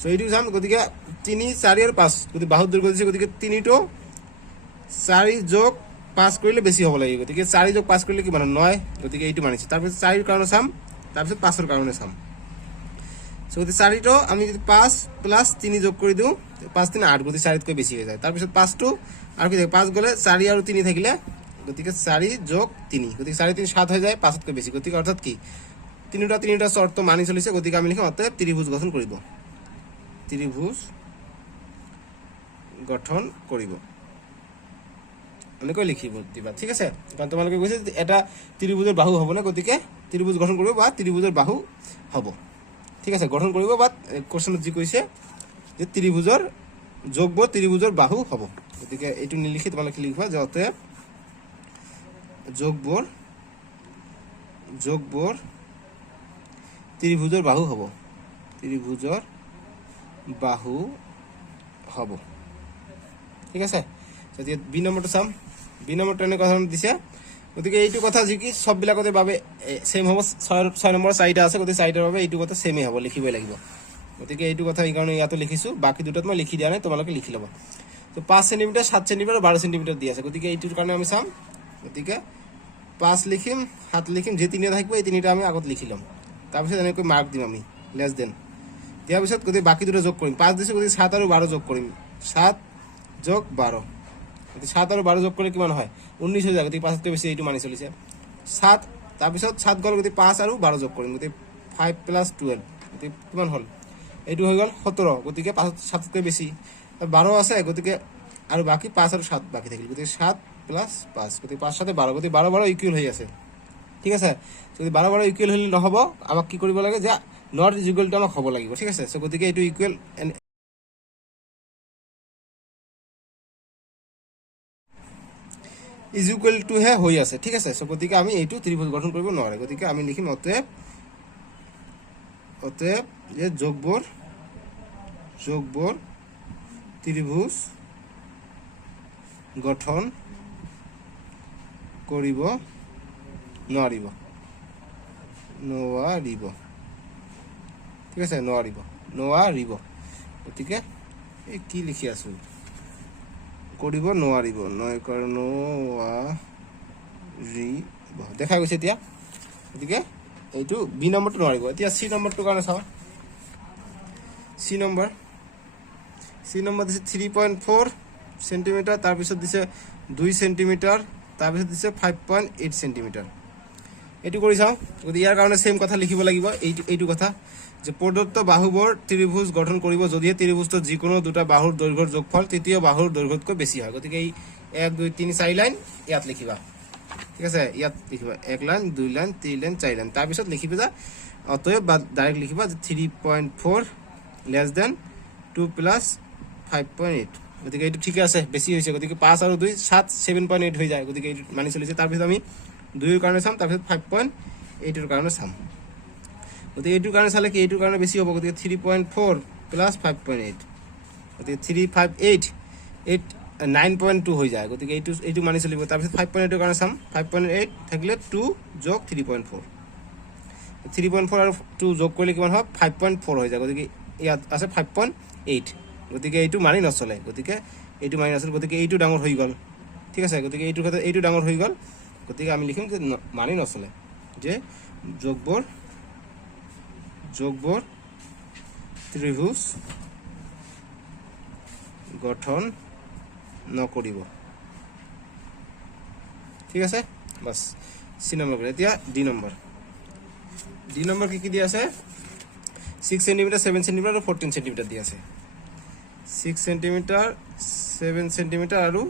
সো এইটো যাম গতিকে 3 4 আৰু 5 গতিকে বাহুৰ দৈৰ্ঘ্য দিছে গতিকে 3 টো 4 যোগ 5 কৰিলে বেছি হ'ব লাগিব গতিকে 4 যোগ 5 কৰিলে কি মানে 9 গতিকে এইটো মানিছে তাৰপিছত 4 ৰ কাৰণে চাম তাৰপিছত 5 ৰ কাৰণে চাম সো গতিকে 4 টো আমি যদি 5 প্লাস 3 যোগ কৰি দিও 5 3 8 গতিকে 4 তকৈ বেছি হৈ যায় তাৰপিছত 5 টো আৰু কি থাকে 5 গলে 4 আৰু 3 থাকিলে গতিকে 4 যোগ 3 গতিকে 4 3 7 হৈ যায় 5 তকৈ বেছি গতিকে অৰ্থাৎ কি তিনিটা শৰ্ত মানি চলিছে গতিকে আমি লিখিম অতএব ত্ৰিভুজ গঠন কৰিব ত্ৰিভুজ গঠন কৰিব এনেকৈ লিখিব দিবা ঠিক আছে কাৰণ তোমালোকে কৈছে এটা ত্ৰিভুজৰ বাহু হ'ব না গতিকে ত্ৰিভুজ গঠন কৰিব বা ত্ৰিভুজৰ বাহু হ'ব ঠিক আছে গঠন কৰিব বা কোশ্চেনত যি কৈছে যে ত্ৰিভুজৰ যোগব ত্ৰিভুজৰ বাহু হ'ব গতিকে এইটো নিলিখি তোমালোকে লিখিবা যে অতএব যোগবৰ ত্ৰিভুজৰ বাহু হ'ব ত্ৰিভুজৰ বাহু হ'ব ঠিক আছে যদি বি নম্বৰটো চাম বি নম্বৰটো এনে কথা দিছে গতিকে এইটো কথা যি কি সব বিলাকতে বাবে সেম হ'ব 6 নম্বৰ 4টা আছে গতিকে 4টাৰ বাবে এইটো কথা সেমই হ'ব লিখিবই লাগিব গতিকে এইটো কথা এই কাৰণে ইয়াতো লিখিছো বাকি দুটাত মই লিখি দিয়া নাই তোমালোকে লিখি ল'বা তো 5 সেমি 7 সেমি 12 সেমি দি আছে গতিকে এইটোৰ কাৰণে আমি চাম গতিকে 5 লিখিম 7 লিখিম যে তিনিটা থাকিব এই তিনিটা আমি আগত লিখি লম তাৰপিছত এনেকৈ মাৰ্ক দিম আমি লেস দেন দিয়াৰ পিছত গতিকে বাকি দুটা যোগ কৰিম 5 দিছে গতিকে 7 আৰু 12 যোগ কৰিম 7 যোগ 12 গতিকে 7 আৰু 12 যোগ কৰিলে কিমান হয় 19 হৈ যায় গতিকে 5 তকৈ বেছি এইটো মানি চলিছে 7 তাৰপিছত 7 গল গতিকে 5 আৰু 12 যোগ কৰিম গতিকে 5 + 12 গতিকে কিমান হ'ল এইটো হৈ গল 17 গতিকে 5 7 তকৈ বেছি 12 আছে গতিকে আৰু বাকি 5 আৰু 7 বাকি থাকিল গতিকে 7 + 5 গতিকে 5 সাথে 12 গতিকে 12 12 ইকুয়াল হৈ আছে ঠিক আছে যদি 12 12 ইকুয়াল হলে নহব আমাক কি কৰিব লাগে যে নট ইকুয়াল টু আমাক হ'ব লাগিব ঠিক আছে সো গতিকে এইটো ইকুয়াল ইজ ইকুয়াল টু হে হৈ আছে ঠিক আছে সো গতিকে আমি এইটো ত্রিভুজ গঠন কৰিব নোৱাৰে গতিকে আমি লিখিম অতএব যে যোগবৰ ত্ৰিভুজ গঠন কৰিব নোৱাৰিব ঠিক আছে নোৱাৰিব গতিকে এই কি লিখি আছো কৰিব নোৱাৰিব দেখা গৈছে এতিয়া গতিকে এইটো বি নম্বৰটো নোৱাৰিব এতিয়া সি নম্বৰটো কাৰণে চাও সি নম্বৰ দিছে 3.4 সেন্টিমিটাৰ তাৰপিছত দিছে 2 সেন্টিমিটাৰ তাৰপিছত দিছে 5.8 সেন্টিমিটাৰ এইটো কৰি চাও গতি ইয়াৰ কাৰণে সেম কথা লিখিব লাগিব এইটো কথা যে প্ৰদত্ত বাহুবোৰ ত্ৰিভুজ গঠন কৰিব যদিহে ত্ৰিভুজটো যিকোনো দুটা বাহুৰ দৈৰ্ঘ্যৰ যোগফল তৃতীয় বাহুৰ দৈৰ্ঘ্যতকৈ বেছি হয় গতিকে এই 1 2 3 4 লাইন ইয়াত লিখিবা ঠিক আছে ইয়াত লিখিবা 1 লাইন 2 লাইন 3 লাইন 4 লাইন তাৰপিছত লিখিবা যে অতএব বা ডাইৰেক্ট লিখিবা যে 3.4 লেস দেন 2 + 5.8 গতিকে এইটো ঠিক আছে বেছি হৈছে গতিকে 5 আৰু 2 7 7.8 হৈ যায় গতিকে এইটো মানি চলিছে তাৰপিছত আমি 2 ৰ কাৰণে চাম তাৰপিছত 5.8 ৰ কাৰণে চাম গতিকে এইটোৰ কাৰণে চালে কি এইটোৰ কাৰণে বেছি হ'ব গতিকে 3.4 + 5.8 গতিকে 358 9.2 হৈ যায় গতিকে এইটো মানি চলিব তাৰপিছত 5.8 ৰ কাৰণে চাম 5.8 থাকিলে 2 যোগ 3.4 আৰু 2 যোগ কৰিলে কিমান হয় 5.4 হৈ যায় গতিকে ইয়াত আছে 5.8 গতিকে এইটো মানি নচলে গতিকে এইটো মানি নচলে গতিকে এইটো ডাঙৰ হৈ গল ঠিক আছে গতিকে এইটো কথা এইটো ডাঙৰ হৈ গল গতিকে আমি লিখিম যে মানি নচলে যে যোগবৰ ত্ৰিভুজ গঠন নকৰিব ঠিক আছে বাস সি নম্বৰ এতিয়া ডি নম্বৰ কি দিয়া আছে 6 সেন্টিমিটাৰ 7 সেন্টিমিটাৰ আৰু 14 সেন্টিমিটাৰ দিয়া আছে 6 সেন্টিমিটাৰ 7 সেন্টিমিটাৰ আৰু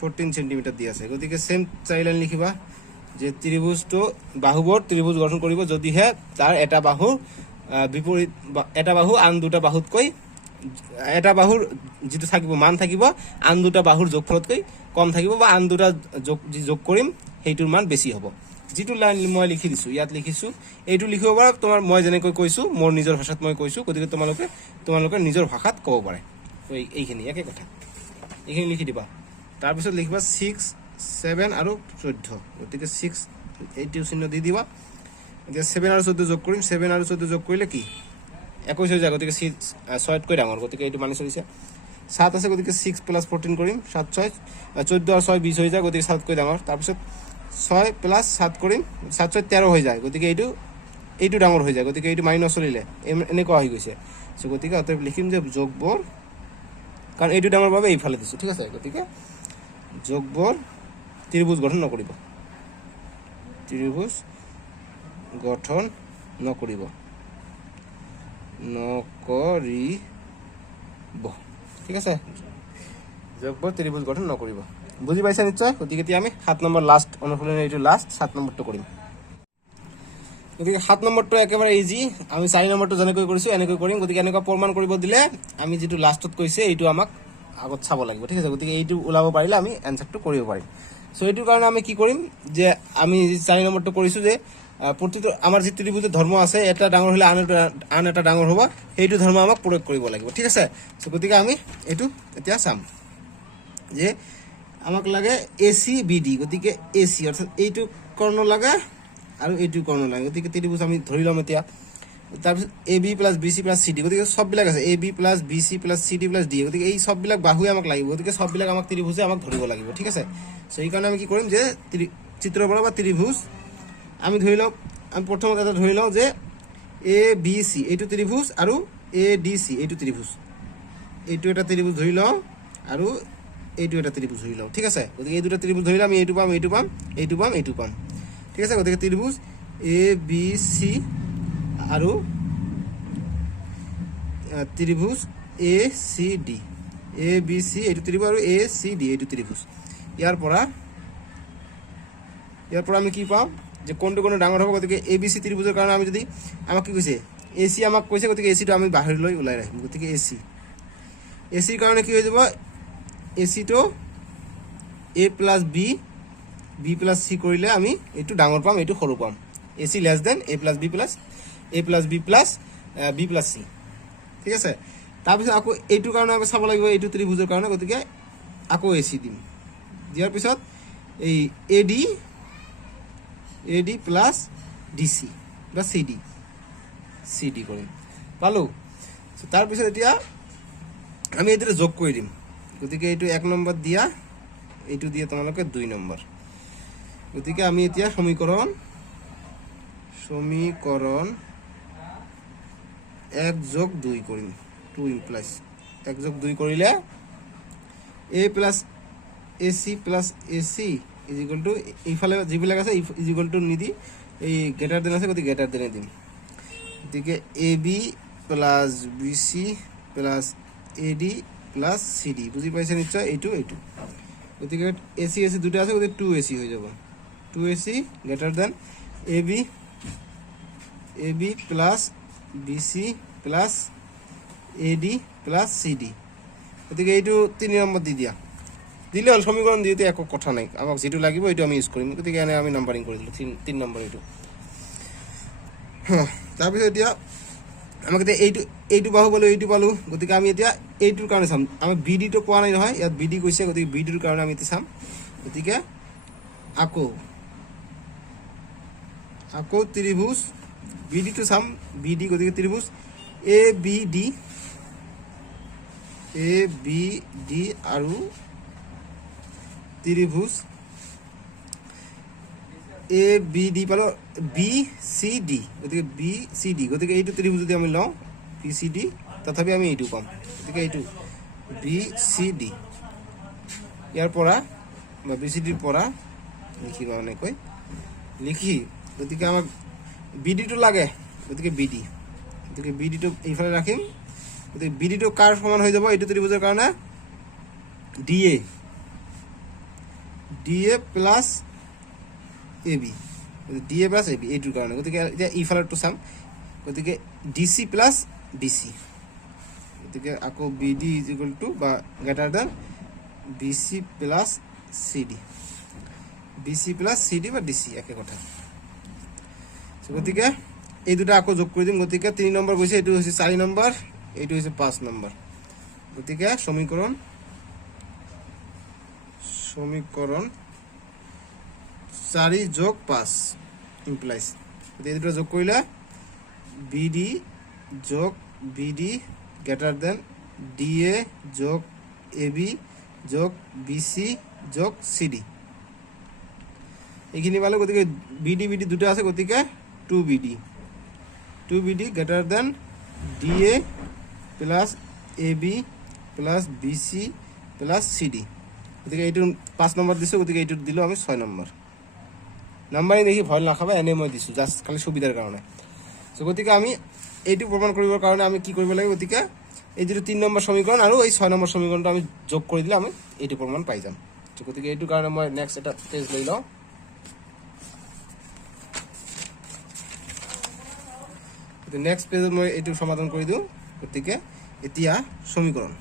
14 সেন্টিমিটাৰ দিয়া আছে গতিকে সেম 4 লাইন লিখিবা যে ত্ৰিভুজটো বাহুবোৰ ত্ৰিভুজ গঠন কৰিব যদিহে তাৰ এটা বাহুৰ বিপৰীত এটা বাহু আন দুটা বাহুতকৈ এটা বাহুৰ যেটো থাকিব মান থাকিব আন দুটা বাহুৰ যোগফলতকৈ কম থাকিব বা আন দুটা যোগ কৰিম সেইটোৰ মান বেছি হ'ব যেটো লাইন মই লিখি দিছো ইয়াত লিখিছো এইটো লিখিব পাৰা তোমাৰ মই যেনেকৈ কৈছো মোৰ নিজৰ ভাষাত মই কৈছো গতিকে তোমালোকে নিজৰ ভাষাত ক'ব পাৰে তো এইখিনি একে কথা এইখিনি লিখি দিবা তাৰ পিছত লিখিবা 6 7 আৰু 14 গতিকে 6 এইটো চিহ্ন দি দিবা এতিয়া 7 আৰু 14 যোগ কৰিম 7 আৰু 14 যোগ কৰিলে কি 21 হৈ যায় গতিকে 6 কৈ ডাঙৰ গতিকে এইটো মানে চলিছে 7 আছে গতিকে 6 + 14 কৰিম 7 6 14 আৰু 6 20 হৈ যায় গতিকে 7 কৈ ডাঙৰ তাৰ পিছত 6 + 7 কৰিম 7 6 13 হৈ যায় গতিকে এইটো ডাঙৰ হৈ যায় গতিকে এইটো মাইনাস চলিলে এনেকুৱা হৈ গৈছে সো গতিকে অতএব লিখিম যে যোগবোৰ কাৰণ এইটো ডাঙৰ বাবে এইফালে দিছো ঠিক আছে গতিকে যোগবোৰ ত্ৰিভুজ গঠন নকৰিব ত্ৰিভুজ গঠন নকৰিব ঠিক আছে যোগবোৰ ত্ৰিভুজ গঠন নকৰিব বুজি পাইছা নিশ্চয় গতিকে এতিয়া আমি 7 নম্বৰ লাষ্ট অনুশীলন এইটো লাষ্ট 7 নম্বৰটো কৰিম গতিকে 7 নম্বৰটো একেবাৰে ইজি আমি 4 নম্বৰটো যেনেকৈ কৰিছো এনেকৈ কৰিম গতিকে এনেকুৱা প্ৰমাণ কৰিব দিলে আমি যেটো লাষ্টত কৈছে এইটো আমাক আগত চাব লাগিব ঠিক আছে গতিকে এইটো ওলাব পাৰিলে আমি এনসাৰটো কৰিব পাৰিম সো এইটোৰ কাৰণে আমি কি কৰিম যে আমি 4 নম্বৰটো কৰিছো যে প্ৰতিটো আমাৰ যে ত্ৰিভুজৰ ধৰ্ম আছে এটা ডাঙৰ হলে আন এটা ডাঙৰ হ'ব এইটো ধৰ্ম আমাক প্ৰয়োগ কৰিব লাগিব ঠিক আছে সো গতিকে আমি এইটো এতিয়া চাম যে আমাক লাগে এসি বিডি গতিকে এসি অৰ্থাৎ এইটো কৰ্ণ লাগে আৰু এইটো কৰ্ণ লাগে গতিকে ত্ৰিভুজ আমি ধৰি লম এতিয়া তাৰপিছত AB + BC + CD গতিকে সববিলাক আছে AB + BC + CD + D গতিকে এই সববিলাক বাহুৱে আমাক লাগিব গতিকে সববিলাক আমাক ত্ৰিভুজে আমাক ধৰিব লাগিব ঠিক আছে সো এই কাৰণে আমি কি কৰিম যে চিত্ৰৰ পৰা বা ত্ৰিভুজ আমি ধৰি লও আমি প্ৰথমতে এটা ধৰি লও যে ABC এইটো ত্ৰিভুজ আৰু ADC এইটো ত্ৰিভুজ এইটো এটা ত্ৰিভুজ ধৰি লও আৰু এইটো এটা ত্ৰিভুজ ধৰি লও ঠিক আছে গতিকে এই দুটা ত্ৰিভুজ ধৰিলে আমি এইটো পাম এইটো পাম ঠিক আছে গতিকে ত্ৰিভুজ ABC আৰু ত্ৰিভুজ ACD ABC এইটো ত্ৰিভুজ আৰু ACD এইটো ত্ৰিভুজ ইয়াৰ পৰা আমি কি পাম যে কোনটো ডাঙৰ হ'ব গতিকে ABC ত্ৰিভুজৰ কাৰণে আমি যদি আমাক কি কৈছে AC আমাক কৈছে গতিকে AC টো আমি বাহিৰ লৈ ওলাই ৰাখিম গতিকে AC ৰ কাৰণে কি হৈ যাব AC টো A + B B + C কৰিলে আমি এইটো ডাঙৰ পাম এইটো সৰু পাম AC < A + B + B + C ঠিক আছে তাৰ পিছত আকৌ এইটো কাৰণে আমি চাব লাগিব এইটো ত্ৰিভুজৰ কাৰণে গতিকে আকৌ AC দিম দিয়াৰ পিছত এই AD + DC বা CD কৰিম পালো তাৰ পিছত এতিয়া আমি এইটো যোগ কৰি দিম গতিকে এইটো 1 নম্বৰ দিয়া এইটো দিয়ে তোমালোকে 2 নম্বৰ গতিকে আমি এতিয়া সমীকৰণ 1+2 কৰিম 2 ইমপ্লাইজ 1+2 কৰিলে A + AC + AC এইফালে যিবিলাক আছে = নিদি এই গ্ৰেটাৰ দেন আছে গতিকে গ্ৰেটাৰ দেন দিম গতিকে AB + BC + AD + CD বুজি পাইছে নিশ্চয় এইটো গতিকে AC দুটা আছে গতিকে 2AC হৈ যাব 2AC greater than AB + BC + AD + CD গতিকে এইটো 3 নম্বৰ দি দিয়া দিলে হল সমীকৰণ দিতে একো কথা নাই আমাক যেটো লাগিব এইটো আমি ইউজ কৰিম গতিকে এনে আমি নাম্বাৰিং কৰি দিলো 3 নম্বৰ এইটো তাৰ পিছত এতিয়া আমাক এইটো বাহু পালো এইটো পালো গতিকে আমি এতিয়া এইটোৰ কাৰণে চাম আমি BD টো পোৱা নাই নহয় ইয়াত BD কৈছে গতিকে BD ৰ কাৰণে আমি এতিয়া চাম গতিকে আকৌ ত্ৰিভুজ BD টো চাম BD গতিকে ত্ৰিভুজ ABD আৰু ত্ৰিভুজ ABD পালো BCD গতিকে BCD গতিকে এইটো ত্ৰিভুজ যদি আমি লওঁ BCD তথাপি আমি এইটো পাম গতিকে এইটো BCD ইয়াৰ পৰা বা BCD ৰ পৰা লিখিবা এনেকৈ লিখি গতিকে আমাক BD টো লাগে গতিকে BD টো এইফালে ৰাখিম গতিকে BD টো কাৰ সমান হৈ যাব এইটো ত্ৰিভুজৰ কাৰণে DA + A B, D A plus A B এইটোৰ কাৰণে। গতিকে এতিয়া ইফালৰটো চাম, গতিকে D C plus D C, গতিকে আকৌ B D is equal to বা greater than B C plus C D, B C plus C D বা ডি চি একে কথা। গতিকে এই দুটা আকৌ যোগ কৰি দিম। গতিকে 3 নম্বৰ গৈছে, এইটো হৈছে 4 নম্বৰ, এইটো হৈছে 5 নম্বৰ। গতিকে সমীকৰণ 4 যোগ 5 ইমপ্লাইজ, এই দুটা যোগ কৰিলে বি ডি যোগ B D greater than D A যোগ এ বি যোগ বি চি যোগ চি ডি, এইখিনি পালে। গতিকে বি ডি দুটা আছে, গতিকে 2BD greater than DA plus AB plus BC plus CD। গতিকে এইটো 5 নম্বৰ দিছো, গতিকে এইটো দিলো আমি 6 নম্বৰ। নাম্বাৰিং দেখি ভয় নাখাবা, এনে মই দিছো জাস্ট খালি সুবিধাৰ কাৰণে। সো গতিকে আমি এইটো প্ৰমাণ কৰিবৰ কাৰণে আমি কি কৰিব লাগে, গতিকে এই যেটো 3 নম্বৰ সমীকৰণ আৰু এই 6 নম্বৰ সমীকৰণটো আমি যোগ কৰি দিলে আমি এইটো প্ৰমাণ পাই যাম। সো গতিকে এইটো কাৰণে মই নেক্সট এটা পেজ লৈ লওঁ। নেক্সট পেজত মই এইটো সমাধান কৰি দিওঁ। গতিকে এতিয়া সমীকৰণ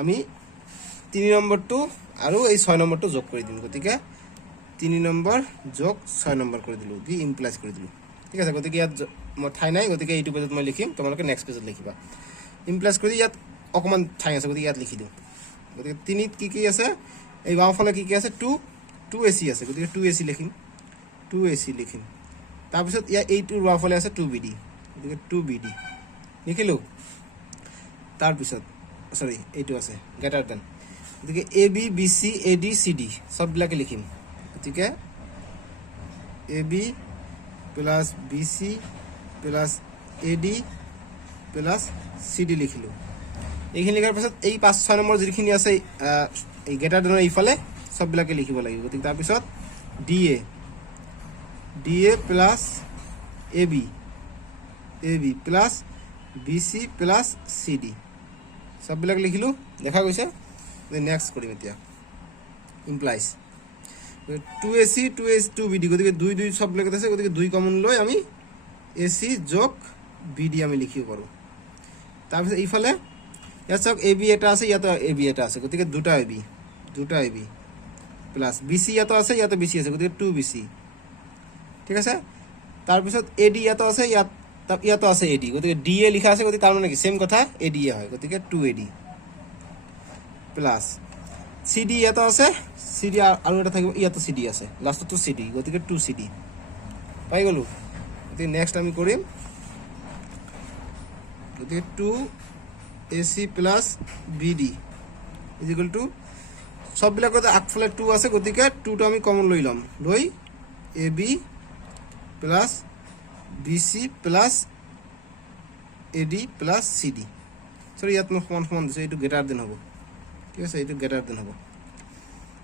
আমি 3 নম্বৰটো আৰু এই 6 নম্বৰটো যোগ কৰি দিম। গতিকে 3 নম্বৰ যোগ 6 নম্বৰ কৰি দিলোঁ, দি ইমপ্লাইজ কৰি দিলোঁ। ঠিক আছে, গতিকে ইয়াত মই ঠাই নাই, গতিকে এইটো পেজত মই লিখিম, তোমালোকে নেক্সট পেজত লিখিবা। ইমপ্লাইজ কৰি ইয়াত অকণমান ঠাই আছে, গতিকে ইয়াত লিখি দিওঁ। গতিকে 3ত কি আছে, এই বাওঁফালে কি আছে, 2AC আছে, গতিকে 2AC লিখিম, 2AC লিখিম। তাৰপিছত ইয়াৰ এইটোৰ বাওঁফালে আছে 2BD, গতিকে 2BD লিখিলোঁ। তাৰপিছত সৰি এইটো আছে গ্ৰেটাৰ দেন, গতিকে AB BC AD CD সববিলাকে লিখিম। গতিকে AB plus BC plus AD plus CD লিখিলোঁ। এইখিনি লিখাৰ পিছত এই 5-6 নম্বৰ যিখিনি আছে এই গ্ৰেটাৰ দেনৰ এইফালে সববিলাকে লিখিব লাগিব। গতিকে তাৰপিছত DA plus AB plus BC plus CD সববিলাক লিখিলোঁ, দেখা গৈছে। নেক্সট কৰিম এতিয়া ইমপ্লাইজ 2AC 2BD, গতিকে 2 সববিলাক আছে, গতিকে 2 কমন লৈ আমি AC যোগ BD আমি লিখিব পাৰোঁ। তাৰপিছত এইফালে ইয়াত চাওক AB এটা আছে, ইয়াতো AB এটা আছে, গতিকে দুটা AB প্লাছ BC ইয়াতো আছে, ইয়াতো BC আছে, গতিকে 2BC। ঠিক আছে, তাৰপিছত AD ইয়াতো আছে, ইয়াতো আছে AD, গতিকে DA লিখা আছে, গতিকে তাৰ মানে কি সেম কথা, AD হয়, গতিকে 2AD প্লাছ CD ইয়াতো আছে, CD আৰু এটা থাকিব, ইয়াতো CD আছে, লাষ্টতো CD, গতিকে 2CD পাই গ'লোঁ। গতিকে নেক্সট আমি কৰিম, গতিকে 2AC plus BD is equal to সববিলাকতে আগফালে 2 আছে, গতিকে 2টো আমি কমন লৈ ল'ম, লৈ AB plus BC plus AD plus CD। সৰি ইয়াত মই সমান দিছোঁ, এইটো গ্ৰেটাৰ দেন হ'ব। ঠিক আছে, এইটো গ্ৰেটাৰ দেন হ'ব।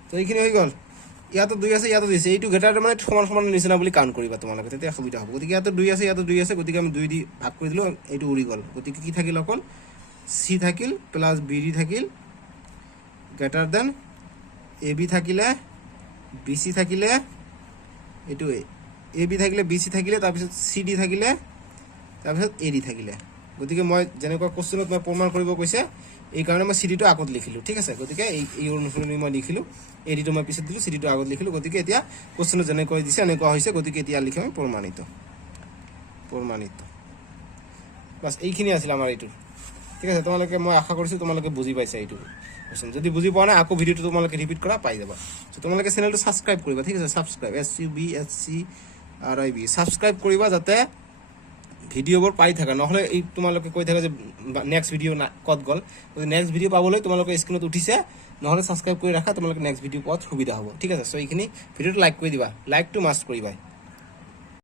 তো এইখিনি হৈ গ'ল। ইয়াতো 2 আছে, ইয়াতো 2 আছে, এইটো গ্ৰেটাৰ মানে সমান নিচিনা বুলি কাউণ্ট কৰিবা তোমালোকে, তেতিয়া সুবিধা হ'ব। গতিকে ইয়াতো 2 আছে, ইয়াতো 2 আছে, গতিকে আমি 2 দি ভাগ কৰি দিলোঁ, এইটো উৰি গ'ল। গতিকে কি থাকিল, অকল C থাকিল প্লাছ BD থাকিল গ্ৰেটাৰ দেন AB থাকিলে, BC থাকিলে, এইটো AB থাকিলে, BC থাকিলে, তাৰপিছত CD থাকিলে, তাৰপিছত AD থাকিলে। গতিকে মই যেনেকুৱা কুৱেশ্যনত মই প্ৰমাণ কৰিব কৈছে, এইকাৰণে মই CDটো আগত লিখিলোঁ। ঠিক আছে, গতিকে এই অনুসৰি মই লিখিলোঁ, ADটো মই পিছত দিলোঁ, CDটো আগত লিখিলোঁ। গতিকে এতিয়া কুৱেশ্যনত যেনেকৈ দিছে এনেকুৱা হৈছে, গতিকে এতিয়া লিখিম প্ৰমাণিত। বাছ এইখিনি আছিল আমাৰ এইটোৰ। ঠিক আছে, তোমালোকে মই আশা কৰিছোঁ তোমালোকে বুজি পাইছা এইটো কুৱেশ্যন। যদি বুজি পোৱা নাই, আকৌ ভিডিঅ'টো তোমালোকে ৰিপিট কৰা, পাই যাবা। তোমালোকে চেনেলটো ছাবস্ক্ৰাইব কৰিবা। ঠিক আছে, ছাবস্ক্ৰাইব SUBSCRIB ছাবস্ক্ৰাইব কৰিবা, যাতে ভিডিঅ'বোৰ পাই থাকা, নহ'লে এই তোমালোকে কৈ থাকা যে নেক্সট ভিডিঅ' ক'ত গ'ল। নেক্সট ভিডিঅ' পাবলৈ তোমালোকে স্ক্ৰীণত উঠিছে, নহ'লে ছাবস্ক্ৰাইব কৰি ৰাখা, তোমালোকে নেক্সট ভিডিঅ' পোৱাত সুবিধা হ'ব। ঠিক আছে, চ' এইখিনি ভিডিঅ'টো লাইক কৰি দিবা, লাইকটো মাষ্ট কৰিবা।